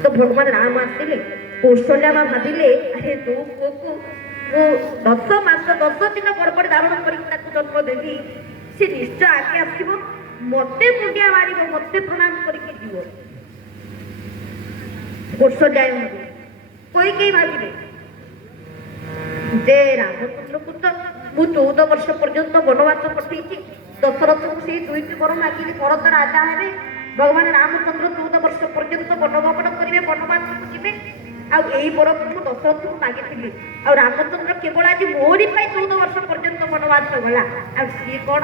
ତ ଭଗବାନ ରାମ ଆସିଲେ କୌଶଲ୍ୟା ମା ଭାବିଲେ ଆରେ ଯୋଉ ପୁଅକୁ ମୁଁ 10 ମାସ 10 ଦିନ ଗର୍ଭରେ ଧାରଣ କରିକି ତାକୁ ଜନ୍ମ ଦେବି ସେ ନିଶ୍ଚୟ ଆଗେ ଆସିବ ମତେ ମୁଣ୍ଡିଆ ମାରିବ ମତେ ପ୍ରଣାମ କରିକି ଯିବ କୌଶଲ୍ୟା କୈକେୟୀ ଭାବିଲେ ଯେ ରାମଚନ୍ଦ୍ରକୁ ତ ମୁଁ 14 ବର୍ଷ ପର୍ଯ୍ୟନ୍ତ ବନବାସ ପଠେଇଛି ଦଶରଥକୁ ସେଇ 2ଟି ବର ମାଗିକି ଭରତ ରାଜା ହେବେ ଭଗବାନ ରାମଚନ୍ଦ୍ର 14 ବର୍ଷ ପର୍ଯ୍ୟନ୍ତ ବନଗମନ କରିବେ ବନବାସକୁ ଯିବେ ଆଉ ଏଇ ବରକୁ ମୁଁ ଦଶରଥକୁ ମାଗିଥିଲି ଆଉ ରାମଚନ୍ଦ୍ର କେବଳ ଆଜି ମୋରି ପାଇଁ 14 ବର୍ଷ ପର୍ଯ୍ୟନ୍ତ ବନବାସ ଗଲା ଆଉ ସିଏ କଣ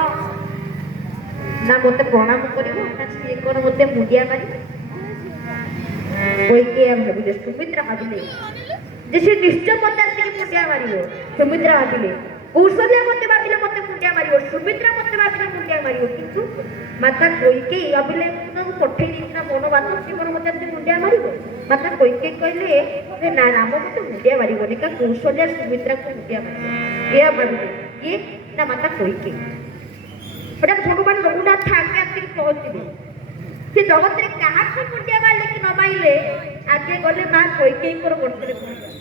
ନା ମତେ ପ୍ରଣାମ କରିବ ନା ସିଏ କଣ ମତେ ମୁଣ୍ଡିଆ ମାରିବ କୈକେୟୀ ଭାବିଲେ ସୁମିତ୍ରା ଭାବିଲେ ଯେ ସେ ନିଶ୍ଚୟ ମତେ ଆସିକି ମୁଣ୍ଡିଆ ମାରିବ ସୁମିତ୍ରା ଭାବିଲେ କୌଶଲ୍ୟା ମତେ ଭାବିଲେ ମତେ ମୁଣ୍ଡିଆ ମାରିବ ସୁମିତ୍ରା ମତେ ଭାବିଲେ ମୁଣ୍ଡିଆ ମାରିବ କିନ୍ତୁ ମାତା କୈକେୟୀ ଭାବିଲେ ମୁଁ ପଠେଇ ଦେଇଛି ନା ବନବାସ ସେ କଣ ମତେ ଆସିକି ମୁଣ୍ଡିଆ ମାରିବ ମାତା କୈକେୟୀ କହିଲେ ଯେ ନା ରାମ ମତେ ମୁଣ୍ଡିଆ ମାରିବନି କାରଣ କୌଶଲ୍ୟା ସୁମିତ୍ରାକୁ ମୁଣ୍ଡିଆ ମାରିବ ଏହା ଭାବିଲେ କିଏ ନା ମାତା କୈକେୟୀ ଏଟା ଭଗବାନ ରଘୁନାଥ ଆଗେ ଆସିକି ପହଞ୍ଚିଲେ ସେ ଜଗତରେ କାହାକୁ ମୁଣ୍ଡିଆ ମାରିଲେ କି ନ ମାରିଲେ ଆଗେ ଗଲେ ମା କୈକେୟୀଙ୍କର ଗୋଡ଼ରେ ପଡ଼ିଗଲେ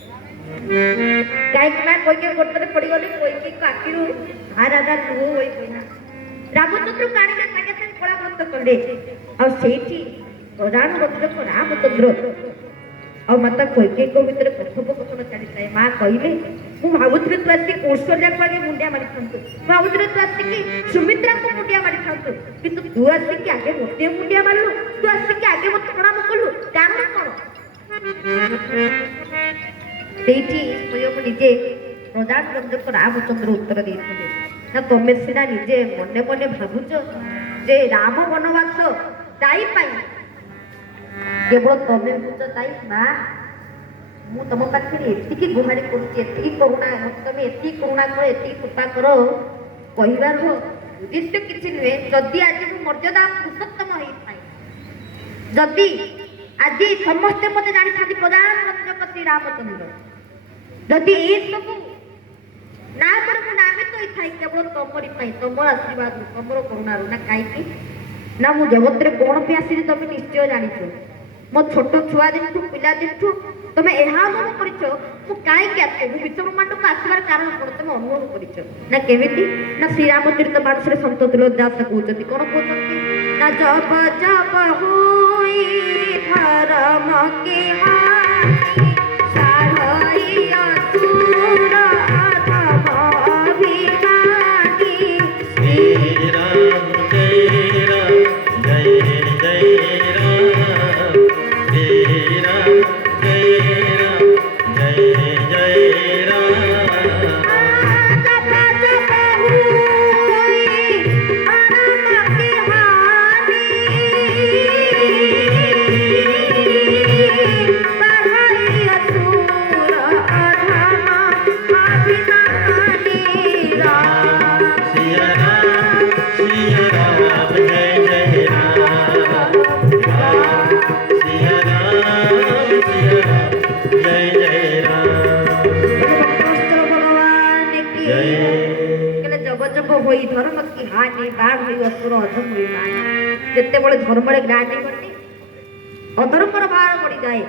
କାହିଁକି ମା କୈକେୟୀ ଗୋଡ଼ରେ ପଡ଼ିଗଲେ କୈକେୟୀଙ୍କ ଆଖିରୁ ଧାରାଧା ଲୁହ ହୋଇ ପଡ଼ିଲା ରାମଚନ୍ଦ୍ରକୁ ଆଣିଲେ ସାଙ୍ଗେ ସାଙ୍ଗେ କଳାବ୍ରତ କଲେ ଆଉ ସେଇଠି ପ୍ରଧାନ ବନ୍ଧକ ରାମଚନ୍ଦ୍ର ଆଉ ମାତା କୈକେୟୀଙ୍କ ଭିତରେ କଥୋପକଥନ ଚାଲିଥାଏ ମା କହିଲେ ମୁଁ ଭାବୁଥିଲି ତୁ ଆସିକି କୌଶଲ୍ୟାକୁ ଆଗେ ମୁଣ୍ଡିଆ ମାରିଥାନ୍ତୁ ମୁଁ ଭାବୁଥିଲି ତୁ ଆସିକି ସୁମିତ୍ରାକୁ ମୁଣ୍ଡିଆ ମାରିଥାନ୍ତୁ କିନ୍ତୁ ତୁ ଆସିକି ଆଗେ ମୋତେ ମୁଣ୍ଡିଆ ମାରିଲୁ ତୁ ଆସିକି ଆଗେ ମୋତେ ପ୍ରଣାମ କଲୁ କାରଣ କଣ ସେଇଠି ସ୍ୱୟଂ ନିଜେ ପ୍ରଧାନ ବନ୍ଧକ ରାମଚନ୍ଦ୍ର ଉତ୍ତର ଦେଇଥିଲେ ନା ତମେ ସିନା ନିଜେ ମନେ ମନେ ଭାବୁଛ ଯେ ରାମ ବନବାସ ଦାୟୀ ପାଇଁ କେବଳ ତମେ ବୁଝ ଦାୟୀ ମା ମୁଁ ତମ ପାଖରେ ଏତିକି ଗୁହାରି କରୁଛି ଏତିକି କରୁଣା ତମେ ଏତିକି କରୁଣା କର ଏତିକି କୃପା କର କହିବାର ଉଦ୍ଦେଶ୍ୟ କିଛି ନୁହେଁ ଯଦି ଆଜି ମୁଁ ମର୍ଯ୍ୟାଦା ପୁରୁଷୋତ୍ତମ ହେଇଥାଏ ଯଦି ଆଜି ସମସ୍ତେ ମୋତେ ଜାଣିଥାନ୍ତି ପ୍ରଧାନ ବନ୍ଧକ ଶ୍ରୀ ରାମଚନ୍ଦ୍ର ଯଦି ଏସବୁ ନା ପରେ ମୁଁ ନାମିତ ହେଇଥାଏ କେବଳ ତମରି ପାଇଁ ତମର ଆଶୀର୍ବାଦରୁ ତମର କରୁଣାରୁ ନା କାହିଁକି ନା ମୁଁ ଜଗତରେ କଣ ପାଇଁ ଆସିଛି ତମେ ନିଶ୍ଚୟ ଜାଣିଛ ମୋ ଛୋଟ ଛୁଆ ଦିନଠୁ ପିଲା ଦିନଠୁ ତମେ ଏହା ଅନୁଭବ କରିଛ ମୁଁ କାହିଁକି ଆସେ ମୁଁ ବିଶ୍ୱବ୍ରହ୍ମାଣ୍ଡକୁ ଆସିବାର କାରଣ କଣ ତମେ ଅନୁଭବ କରିଛ ନା କେମିତି ନା ଶ୍ରୀରାମଚରିତ ମାନସରେ ସନ୍ତ ତୁଳସୀଦାସ କହୁଛନ୍ତି କଣ କହୁଛନ୍ତି ନା ଜପ ଜପ ହୋଇ ଧର୍ମ କେ ହାରି ସାଢ଼ଇ ଅସୁର ଅଧମ ଅଭିମାନୀ श्रीराम जय राम जय जय राम श्रीराम जय राम जय जय राम जप जप होई धर्म के हारी ଧର୍ମ କି ହାନି ବାଘ ହୋଇ ଅସୁର ଅଧମ ହୋଇ ମାନି ଯେତେବେଳେ ଧର୍ମରେ ଗ୍ଲାନି ଘଟେ ଅଧର୍ମର ଭାର ପଡ଼ିଯାଏ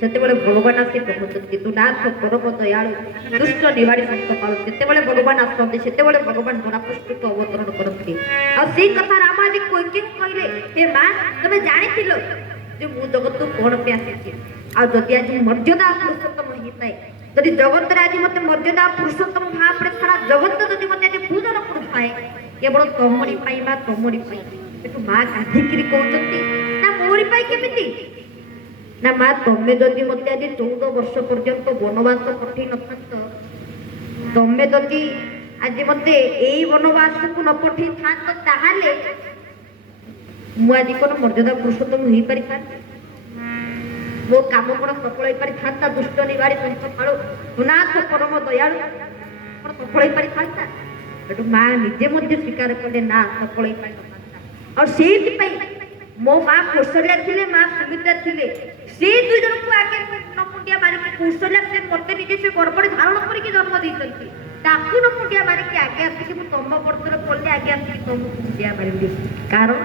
ସେତେବେଳେ ଭଗବାନ ଆସି ପହଞ୍ଚନ୍ତି ତୁ ନାଥ ପରମ ଦୟାଳୁ ଦୁଷ୍ଟ ନିବାଡ଼ି ସନ୍ତପାଳୁ ଯେତେବେଳେ ଭଗବାନ ଆସନ୍ତି ସେତେବେଳେ ଭଗବାନ ଧରାପୃଷ୍ଠକୁ ଅବତରଣ କରନ୍ତି ଆଉ ସେଇ କଥା ରାମ ଆଜି କହିକି କହିଲେ ହେ ମା ତମେ ଜାଣିଥିଲ ଯେ ମୁଁ ଜଗତକୁ କଣ ପାଇଁ ଆସିଛି ଆଉ ଯଦି ଆଜି ମର୍ଯ୍ୟାଦା ପୁରୁଷୋତ୍ତମ ହେଇଥାଏ ଯଦି ଜଗତରେ ଆଜି ମତେ ମର୍ଯ୍ୟାଦା ପୁରୁଷୋତ୍ତମ ଭାବରେ ସାରା ଜଗତ ଯଦି ମତେ ଆଜି ପୂଜନ କରୁଥାଏ କେବଳ ତମରି ପାଇଁ ବା ତମରି ପାଇଁ ଏଠୁ ମା କାନ୍ଦିକିରି କହୁଛନ୍ତି ନା ମୋରି ପାଇଁ କେମିତି ନା ମା ତମେ ଯଦି ମତେ ଆଜି 14 ବର୍ଷ ପର୍ଯ୍ୟନ୍ତ ବନବାସ ପଠେଇ ନଥାନ୍ତ ତମେ ଯଦି ଆଜି ମତେ ଏଇ ବନବାସକୁ ନ ପଠେଇଥାନ୍ତ ତାହେଲେ ମୁଁ ଆଜି କଣ ମର୍ଯ୍ୟାଦା ପୁରୁଷୋତ୍ତମ ହେଇପାରିଥାନ୍ତି ମୋ କାମ କଣ ସଫଳ ହେଇପାରିଥାନ୍ତା ଦୁଷ୍ଟ ନିବାରି ସନ୍ତପାଳୁ ସୁନାଥ ପରମ ଦୟାଳୁ କଣ ସଫଳ ହେଇପାରିଥାନ୍ତା ସେଠୁ ମା ନିଜେ ମଧ୍ୟ ସ୍ୱୀକାର କଲେ ନା ସଫଳ ହେଇପାରିନଥାନ୍ତା ଆଉ ସେଇଥିପାଇଁ ମୋ ମା କୌଶଲ୍ୟା ଥିଲେ ମା ସୁମିତ୍ରା ଥିଲେ ସେ ଦୁଇ ଜଣଙ୍କୁ ଆଗେ ନମୁଣ୍ଡିଆ ମାରିକି କୌଶଲ୍ୟା ସେ ମତେ ନିଜେ ସେ ଗର୍ଭରେ ଧାରଣ କରିକି ଜନ୍ମ ଦେଇଛନ୍ତି ତାକୁ ନମୁଣ୍ଡିଆ ମାରିକି ଆଗେ ଆସିକି ମୁଁ ତମ ବର୍ତ୍ତର ପଡ଼ିଲେ ଆଗେ ଆସିକି ତମକୁ ମୁଣ୍ଡିଆ ମାରିବି କାରଣ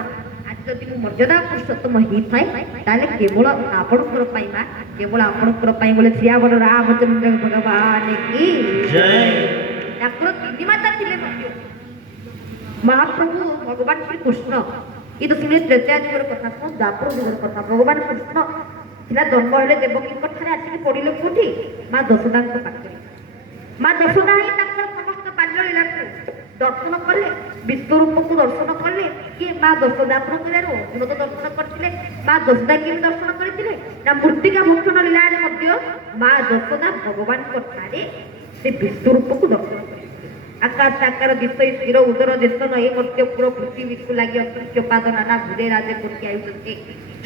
ଆଜି ଯଦି ମୁଁ ମର୍ଯ୍ୟାଦା ପୁରୁଷୋତ୍ତମ ହେଇଥାଏ ତାହେଲେ କେବଳ ଆପଣଙ୍କର ପାଇଁ ମା କେବଳ ଆପଣଙ୍କର ପାଇଁ ବୋଲେ ଶ୍ରୀଆବର ରାମଚନ୍ଦ୍ର ଭଗବାନ କି ତାଙ୍କର ତିନି ମାତା ଥିଲେ ମଧ୍ୟ ମହାପ୍ରଭୁ ଭଗବାନ ଶ୍ରୀକୃଷ୍ଣ ये तो सुनिए त्रेता युगर कथा को द्वापर युगर कथा भगवान कृष्ण सिना जन्म हेले देवकीଙ୍କ ଠାରେ ଆସିକି ପଡ଼ିଲେ କୋଠି ମା ଯଶୋଦାଙ୍କ ପାଖରେ ମା ଯଶୋଦା ହିଁ ତାଙ୍କର ସମସ୍ତ ବାଲ୍ୟଲୀଳାକୁ ଦର୍ଶନ କଲେ ବିଶ୍ୱରୂପକୁ ଦର୍ଶନ କଲେ କି ମା ଯଶୋଦା ପ୍ରକୃତରେ ଅର୍ଜୁନ ଦର୍ଶନ କରିଥିଲେ ମା ଯଶୋଦା କେମିତି ଦର୍ଶନ କରିଥିଲେ ନା ମୃତ୍ତିକା ଭକ୍ଷଣ ଲୀଳାରେ ମଧ୍ୟ ମା ଯଶୋଦା ଭଗବାନଙ୍କ ଠାରେ ସେ ବିଶ୍ୱରୂପକୁ ଦର୍ଶନ କରିଥିଲେ आकाश साकार दिशय स्थिर उदर देश नये मर्त्य पुर पृथ्वी को लगे असंख्य पाद नाना भूरे राजे करके आयुଛନ୍ତି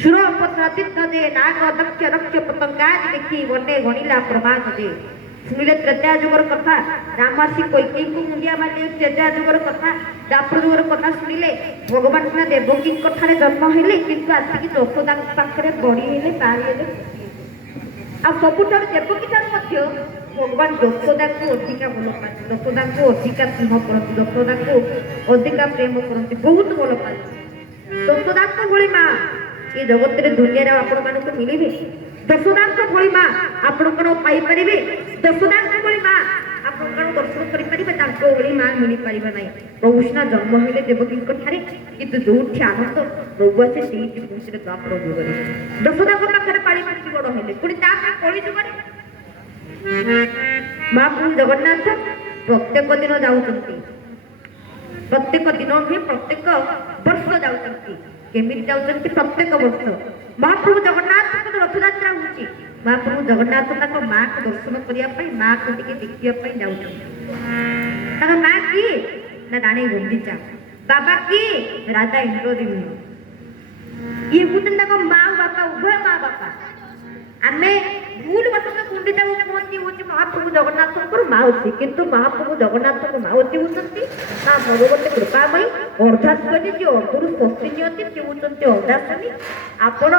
सुर अपराजित दे नाग अदक्ष रक्ष पतंगा देखी वने गणिला प्रमाद दे सुनिले त्रेता युगर कथा रामासी कैकेयी को मुंडिया मारे त्रेता युगर कथा द्वापर युगर कथा सुनिले भगवान सिना देवकीଙ୍କ ଠାରେ जन्म हेले किंतु आसिकी ଯଶୋଦା ପାଖରେ ବଢି ହେଲେ ପାରି ହେଲେ ଆଉ ସବୁଠାରୁ ଦେବକୀ ଠାରୁ ମଧ୍ୟ भगवान यशोदा को अधिका भल पाती यशोदा को अधिका स्नेह करती यशोदा को अधिका प्रेम करती बहुत भल पाती यशोदा भली माँ ये जगत दुनिया आपण मानक मिले यशोदा भली माँ आपण कौन पाइपर यशोदा भली माँ आपण कौन दर्शन करें माँ मिल पार ना प्रभु सीना जन्म हेले देवकी कितु जो आनंद प्रभु आसे से द्वापर युग यशोदा पाखे पाड़ी बड़ हेले पुणी कली जुग महाप्रभु जगन्नाथ प्रत्येक दिन जाऊँगी प्रत्येक दिन नुहे प्रत्येक वर्ष जाऊँगी केमी जाऊँगी प्रत्येक वर्ष महाप्रभु जगन्नाथ रथयात्रा होची महाप्रभु जगन्नाथ माँ को दर्शन करने माँ को देखा जाऊँगी माँ किए ना राणी गुंडीचा बाबा किए राजा इंद्रदेव ये हूँ माँ बापा उभय माँ बापा आमे भूल बसत गुंडीचा कहती हूँ महाप्रभु जगन्नाथ माउसी किंतु महाप्रभु जगन्नाथ माउसी होती माँ भगवती कृपामयी अर्धाश्वनी जी अर्धर स्वस्थी नियंती सी होती अर्धाश्वनी आपण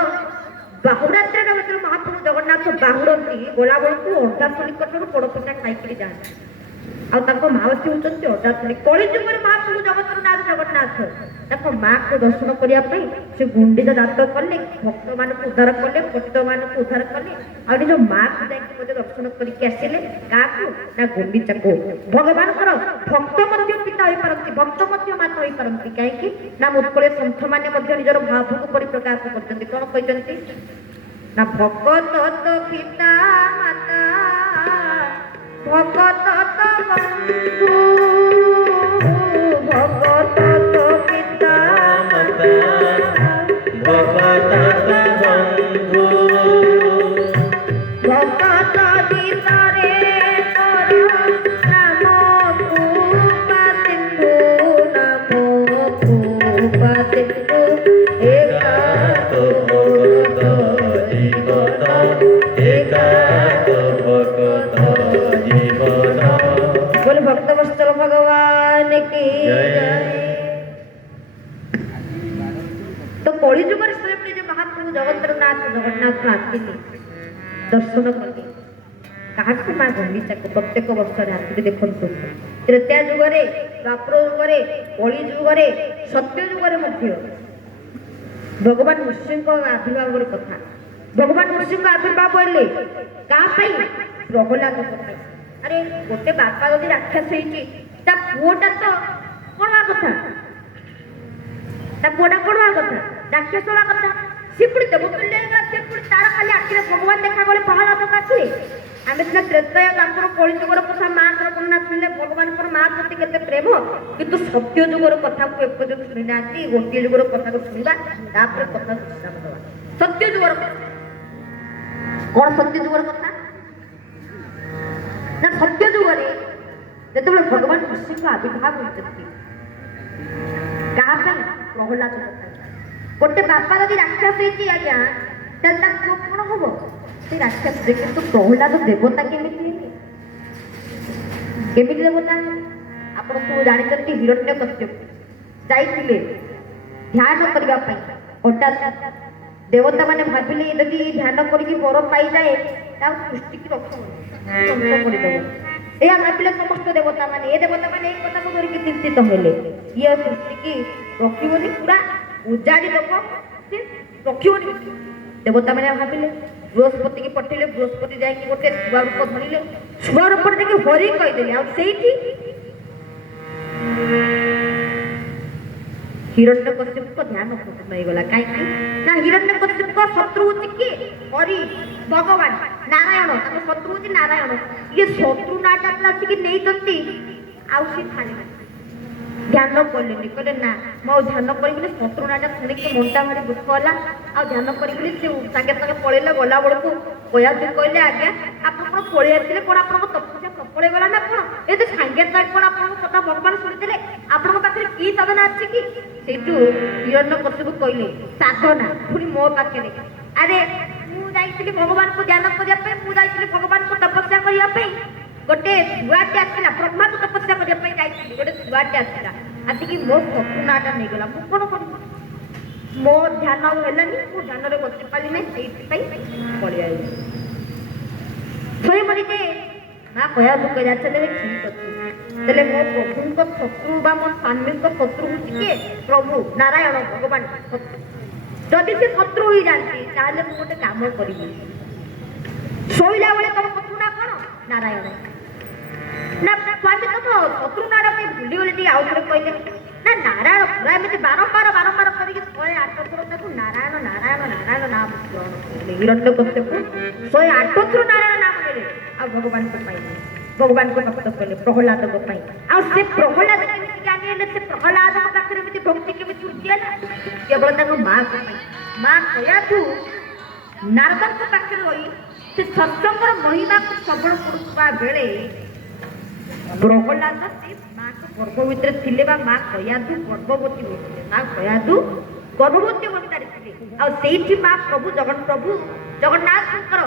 बाहुरात्र महाप्रभु जगन्नाथ बाहुरती गला बेलू अर्धाश्वनी पड़पिठा खाई जाती माउसी होती अर्धाश्वनी कली जुगर महाप्रभु जगतर नाथ जगन्नाथ माँ को दर्शन करने से गुंडीचा जात कले भक्त मान उद्धार कले पतित मान उद्धार कले आ माँ को जाकर दर्शन करके आसिले क्या ना गुंडीचा को भगवान भक्त पिता हो पारती भक्त माता हो पारती कहीं ना उत्कल सन्थ मैंने निजर भाव को परिप्रकाश करते कौन कहते ना भगत तो पिता माता भगत तो बंधु भगत तो पिता भगत बंधु भगत गीतरे तोर नाम कृपा सिंधु नाम कृपा सिंधु एकात भगत जीवन एकात भगत जीवन बोले भक्त वत्सल भगवान की जय। तो कली जुगर स्वयं जो महाप्रभु जगन्नाथ जगन्नाथ आसते दर्शन कले क्या माँ गुंडीचा को प्रत्येक वर्ष आसिक देखते त्रेता जुगर ଦ୍ୱାପର ଯୁଗରେ କଳି ଯୁଗରେ ସତ୍ୟ ଯୁଗରେ ମଧ୍ୟ ଭଗବାନ ନୃସିଂହଙ୍କ ଆବିର୍ଭାବର କଥା। ଭଗବାନ ନୃସିଂହଙ୍କ ଆବିର୍ଭାବ ହେଲେ କାହା ପାଇଁ? ପ୍ରହ୍ଲାଦଙ୍କ ପାଇଁ। ଆରେ ଗୋଟେ ବାପା ଯଦି ରାକ୍ଷସ ହେଇଛି ତା ପୁଅଟା ତ କଣ ହବା କଥା? ତା ପୁଅଟା କଣ ହବା କଥା? ରାକ୍ଷସ ହବା କଥା। ସେ ପୁଣି ଦେବତୁଲ୍ୟ ହେଇଗଲା, ସେ ପୁଣି ତାର ଖାଲି ଆଖିରେ ଭଗବାନ ଦେଖାଗଲେ ପ୍ରହ୍ଲାଦଙ୍କ ଆଖିରେ। ଆମେ ସିନା ତ୍ରେତୟା ତାଙ୍କର କଳି ଯୁଗର କଥା ମାଙ୍କର ବର୍ଣ୍ଣନା ଶୁଣିଲେ ଭଗବାନଙ୍କର ମା ପ୍ରତି କେତେ ପ୍ରେମ, କିନ୍ତୁ ସତ୍ୟ ଯୁଗର କଥାକୁ ଏପର୍ଯ୍ୟନ୍ତ ଶୁଣିନାହାନ୍ତି। ଗୋଟିଏ ଯୁଗର କଥାକୁ ଶୁଣିବା, ତାପରେ କଥା ବିଶ୍ରାମ ଦେବା। ସତ୍ୟ ଯୁଗର କଥା କଣ? ସତ୍ୟ ଯୁଗର କଥା ନା ସତ୍ୟ ଯୁଗରେ ଯେତେବେଳେ ଭଗବାନ ନୃସିଂହ ଆବିର୍ଭାବ ହୋଇଛନ୍ତି କାହା ପାଇଁ? ପ୍ରହ୍ଲାଦଙ୍କ ପାଇଁ। ଗୋଟେ ବାପା ଯଦି ରାକ୍ଷସ ହେଇଛି ଆଜ୍ଞା, ତାହେଲେ ତା ପୁଅ କଣ ହବ? ସେ ରାକ୍ଷସ। କିନ୍ତୁ ପ୍ରହ୍ଲାଦ ଦେବତା କେମିତି ହେଲେ? କେମିତି ଦେବତା? ଆପଣ ସବୁ ଜାଣିଛନ୍ତି ହିରଣ୍ୟକଶ୍ୟପ ଯାଇଥିଲେ ଧ୍ୟାନ କରିବା ପାଇଁ। ହଠାତ୍ ଦେବତା ମାନେ ଭାବିଲେ ଯଦି ଧ୍ୟାନ କରିକି ବର ପାଇଯାଏ ତାକୁ ସୃଷ୍ଟିକି ଧ୍ୱଂସ କରିଦେବ। ଏହା ଭାବିଲେ ସମସ୍ତ ଦେବତା ମାନେ। ଏ ଦେବତା ମାନେ ଏଇ କଥାକୁ ଧରିକି ଚିନ୍ତିତ ହେଲେ ଇଏ ସୃଷ୍ଟିକି ରଖିବନି, ପୁରା ଉଜାଡ଼ି ଦେବ, ସେ ରଖିବନି। ଦେବତା ମାନେ ଭାବିଲେ, ବୃହସ୍ପତି କି ପଠେଇଲେ। ବୃହସ୍ପତି ଯାଇକି ଗୋଟେ ଛୁଆ ରୂପ ଧରିଲେ। ଛୁଆ ରୂପରେ ଯାଇକି ହରି କହିଦେଲେ। ଆଉ ସେଇଠି ହିରଣ୍ୟକଶ୍ୟପଙ୍କ ଧ୍ୟାନ ପୂର୍ଣ୍ଣ ହେଇଗଲା। କାହିଁକି ନା ହିରଣ୍ୟକଶ୍ୟପଙ୍କ ଶତ୍ରୁ ହଉଛି କିଏ? ହରି, ଭଗବାନ, ନାରାୟଣ। ତାଙ୍କ ଶତ୍ରୁ ହଉଛି ନାରାୟଣ। ଇଏ ଶତ୍ରୁ ନାଟା ଆସିକି ନେଇଛନ୍ତି, ଆଉ ସେ ଛାଡ଼ିଲେ ଧ୍ୟାନ କଲେନି। କହିଲେ ନା ମୁଁ ଆଉ ଧ୍ୟାନ କରିବିନି। ଶତ୍ରୁ ନାଟା ଶୁଣିକି ମନଟା ଭାରି ଦୁଃଖ ହେଲା, ଆଉ ଧ୍ୟାନ କରିବିନି। ସେ ସାଙ୍ଗେ ସାଙ୍ଗେ ପଳେଇଲେ। ଗଲା ବେଳକୁ କୟାଧୁ କହିଲେ ଆଜ୍ଞା ଆପଣ କଣ ପଳେଇ ଆସିଲେ? କଣ ଆପଣଙ୍କ ତପସ୍ୟା ସଫଳ ହେଇଗଲା ନା କଣ? ଏ ଯେ ସାଙ୍ଗେ ସାଙ୍ଗେ କଣ ଆପଣଙ୍କ କଥା ଭଗବାନ ଶୁଣିଥିଲେ? ଆପଣଙ୍କ ପାଖରେ କି ସାଧନା ଅଛି କି? ସେଇଠୁ ହିରଣ୍ୟକଶ୍ୟପ କହିଲେ ସାଧନା ପୁଣି ମୋ ପାଖରେ। ଆରେ ମୁଁ ଯାଇଥିଲି ଭଗବାନଙ୍କୁ ଧ୍ୟାନ କରିବା ପାଇଁ, ମୁଁ ଯାଇଥିଲି ଭଗବାନଙ୍କୁ ତପସ୍ୟା କରିବା ପାଇଁ। ଗୋଟେ ଛୁଆଟେ ଆସିଲା, ବ୍ରହ୍ମାକୁ ତପସ୍ୟା କରିବା ପାଇଁ ଯାଇଥିଲି। ଗୋଟେ ଛୁଆଟେ ଆସିଲା, ଆସିକି ମୋ ଶତ୍ରୁ ନାଁଟା ନେଇଗଲା। ମୁଁ କଣ କରିବି? ମୋ ଧ୍ୟାନ ଆଉ ହେଲାନି, ମୁଁ ଧ୍ୟାନରେ ବସି ପାରିଲି ନାହିଁ। ସେଇଥିପାଇଁ ପଳେଇ ଆଇଲି। ଶୋଇ ଯେ ମା କହିବାକୁ କହିଲା ଠିକ ଅଛି। ତାହେଲେ ମୋ ପ୍ରଭୁଙ୍କ ଶତ୍ରୁ ବା ମୋ ସ୍ୱାମୀଙ୍କ ଶତ୍ରୁ ହଉଛି କିଏ? ପ୍ରଭୁ ନାରାୟଣ ଭଗବାନ। ଯଦି ସେ ଶତ୍ରୁ ହେଇଯାନ୍ତି ତାହେଲେ ମୁଁ ଗୋଟେ କାମ କରିବି। ଶୋଇଲା ବେଳେ ତମ ଶତ୍ରୁ ନା କଣ? ନାରାୟଣ। ନା ସ୍ୱାମୀ ତମ ଶତ୍ରୁ ନାଁଟା ଟିକେ ଭୁଲିଗଲେ, ଟିକେ ଆଉ ଥରେ କହିଲେ। ନା ନାରାୟଣ ପୁରା ଏମିତି ବାରମ୍ବାର କରିକି 108 ଥର ତାକୁ ନାରାୟଣ ନାରାୟଣ ନାରାୟଣ ନାମ ଗ୍ରହଣ କରିଲେ। ହିରଣ୍ୟକଶ୍ୟପକୁ 108 ଥର ନାରାୟଣ ନାମ ନେଲେ। ଆଉ ଭଗବାନଙ୍କ ପାଇଁ, ଭଗବାନଙ୍କ ଭକ୍ତ କଲେ, ପ୍ରହ୍ଲାଦଙ୍କ ପାଇଁ। ଆଉ ସେ ପ୍ରହ୍ଲାଦ କେମିତି ଜ୍ଞାନୀ ହେଲେ? ସେ ପ୍ରହ୍ଲାଦଙ୍କ ପାଖରେ ଏମିତି ଭକ୍ତି କେମିତି ସୃଷ୍ଟି ହେଲା? କେବଳ ତାଙ୍କ ମାଙ୍କ ପାଇଁ। ମା କୟାଧୁ ନାରଦଙ୍କ ପାଖରେ ରହି ସେ ସତ୍ସଙ୍ଗର ମହିମାକୁ ଶ୍ରବଣ କରୁଥିବା ବେଳେ ପ୍ରହ୍ଲାଦ ସେ ମାଙ୍କ ଗର୍ଭ ଭିତରେ ଥିଲେ, ବା ମା କୟାଧୁ ଗର୍ଭବତୀ ହୋଇଥିଲେ। ମା କୟାଧୁ ଗର୍ଭବତୀ ଅବସ୍ଥାରେ ଥିଲେ। ଆଉ ସେଇଠି ମା ପ୍ରଭୁ ଜଗନ୍ନାଥଙ୍କର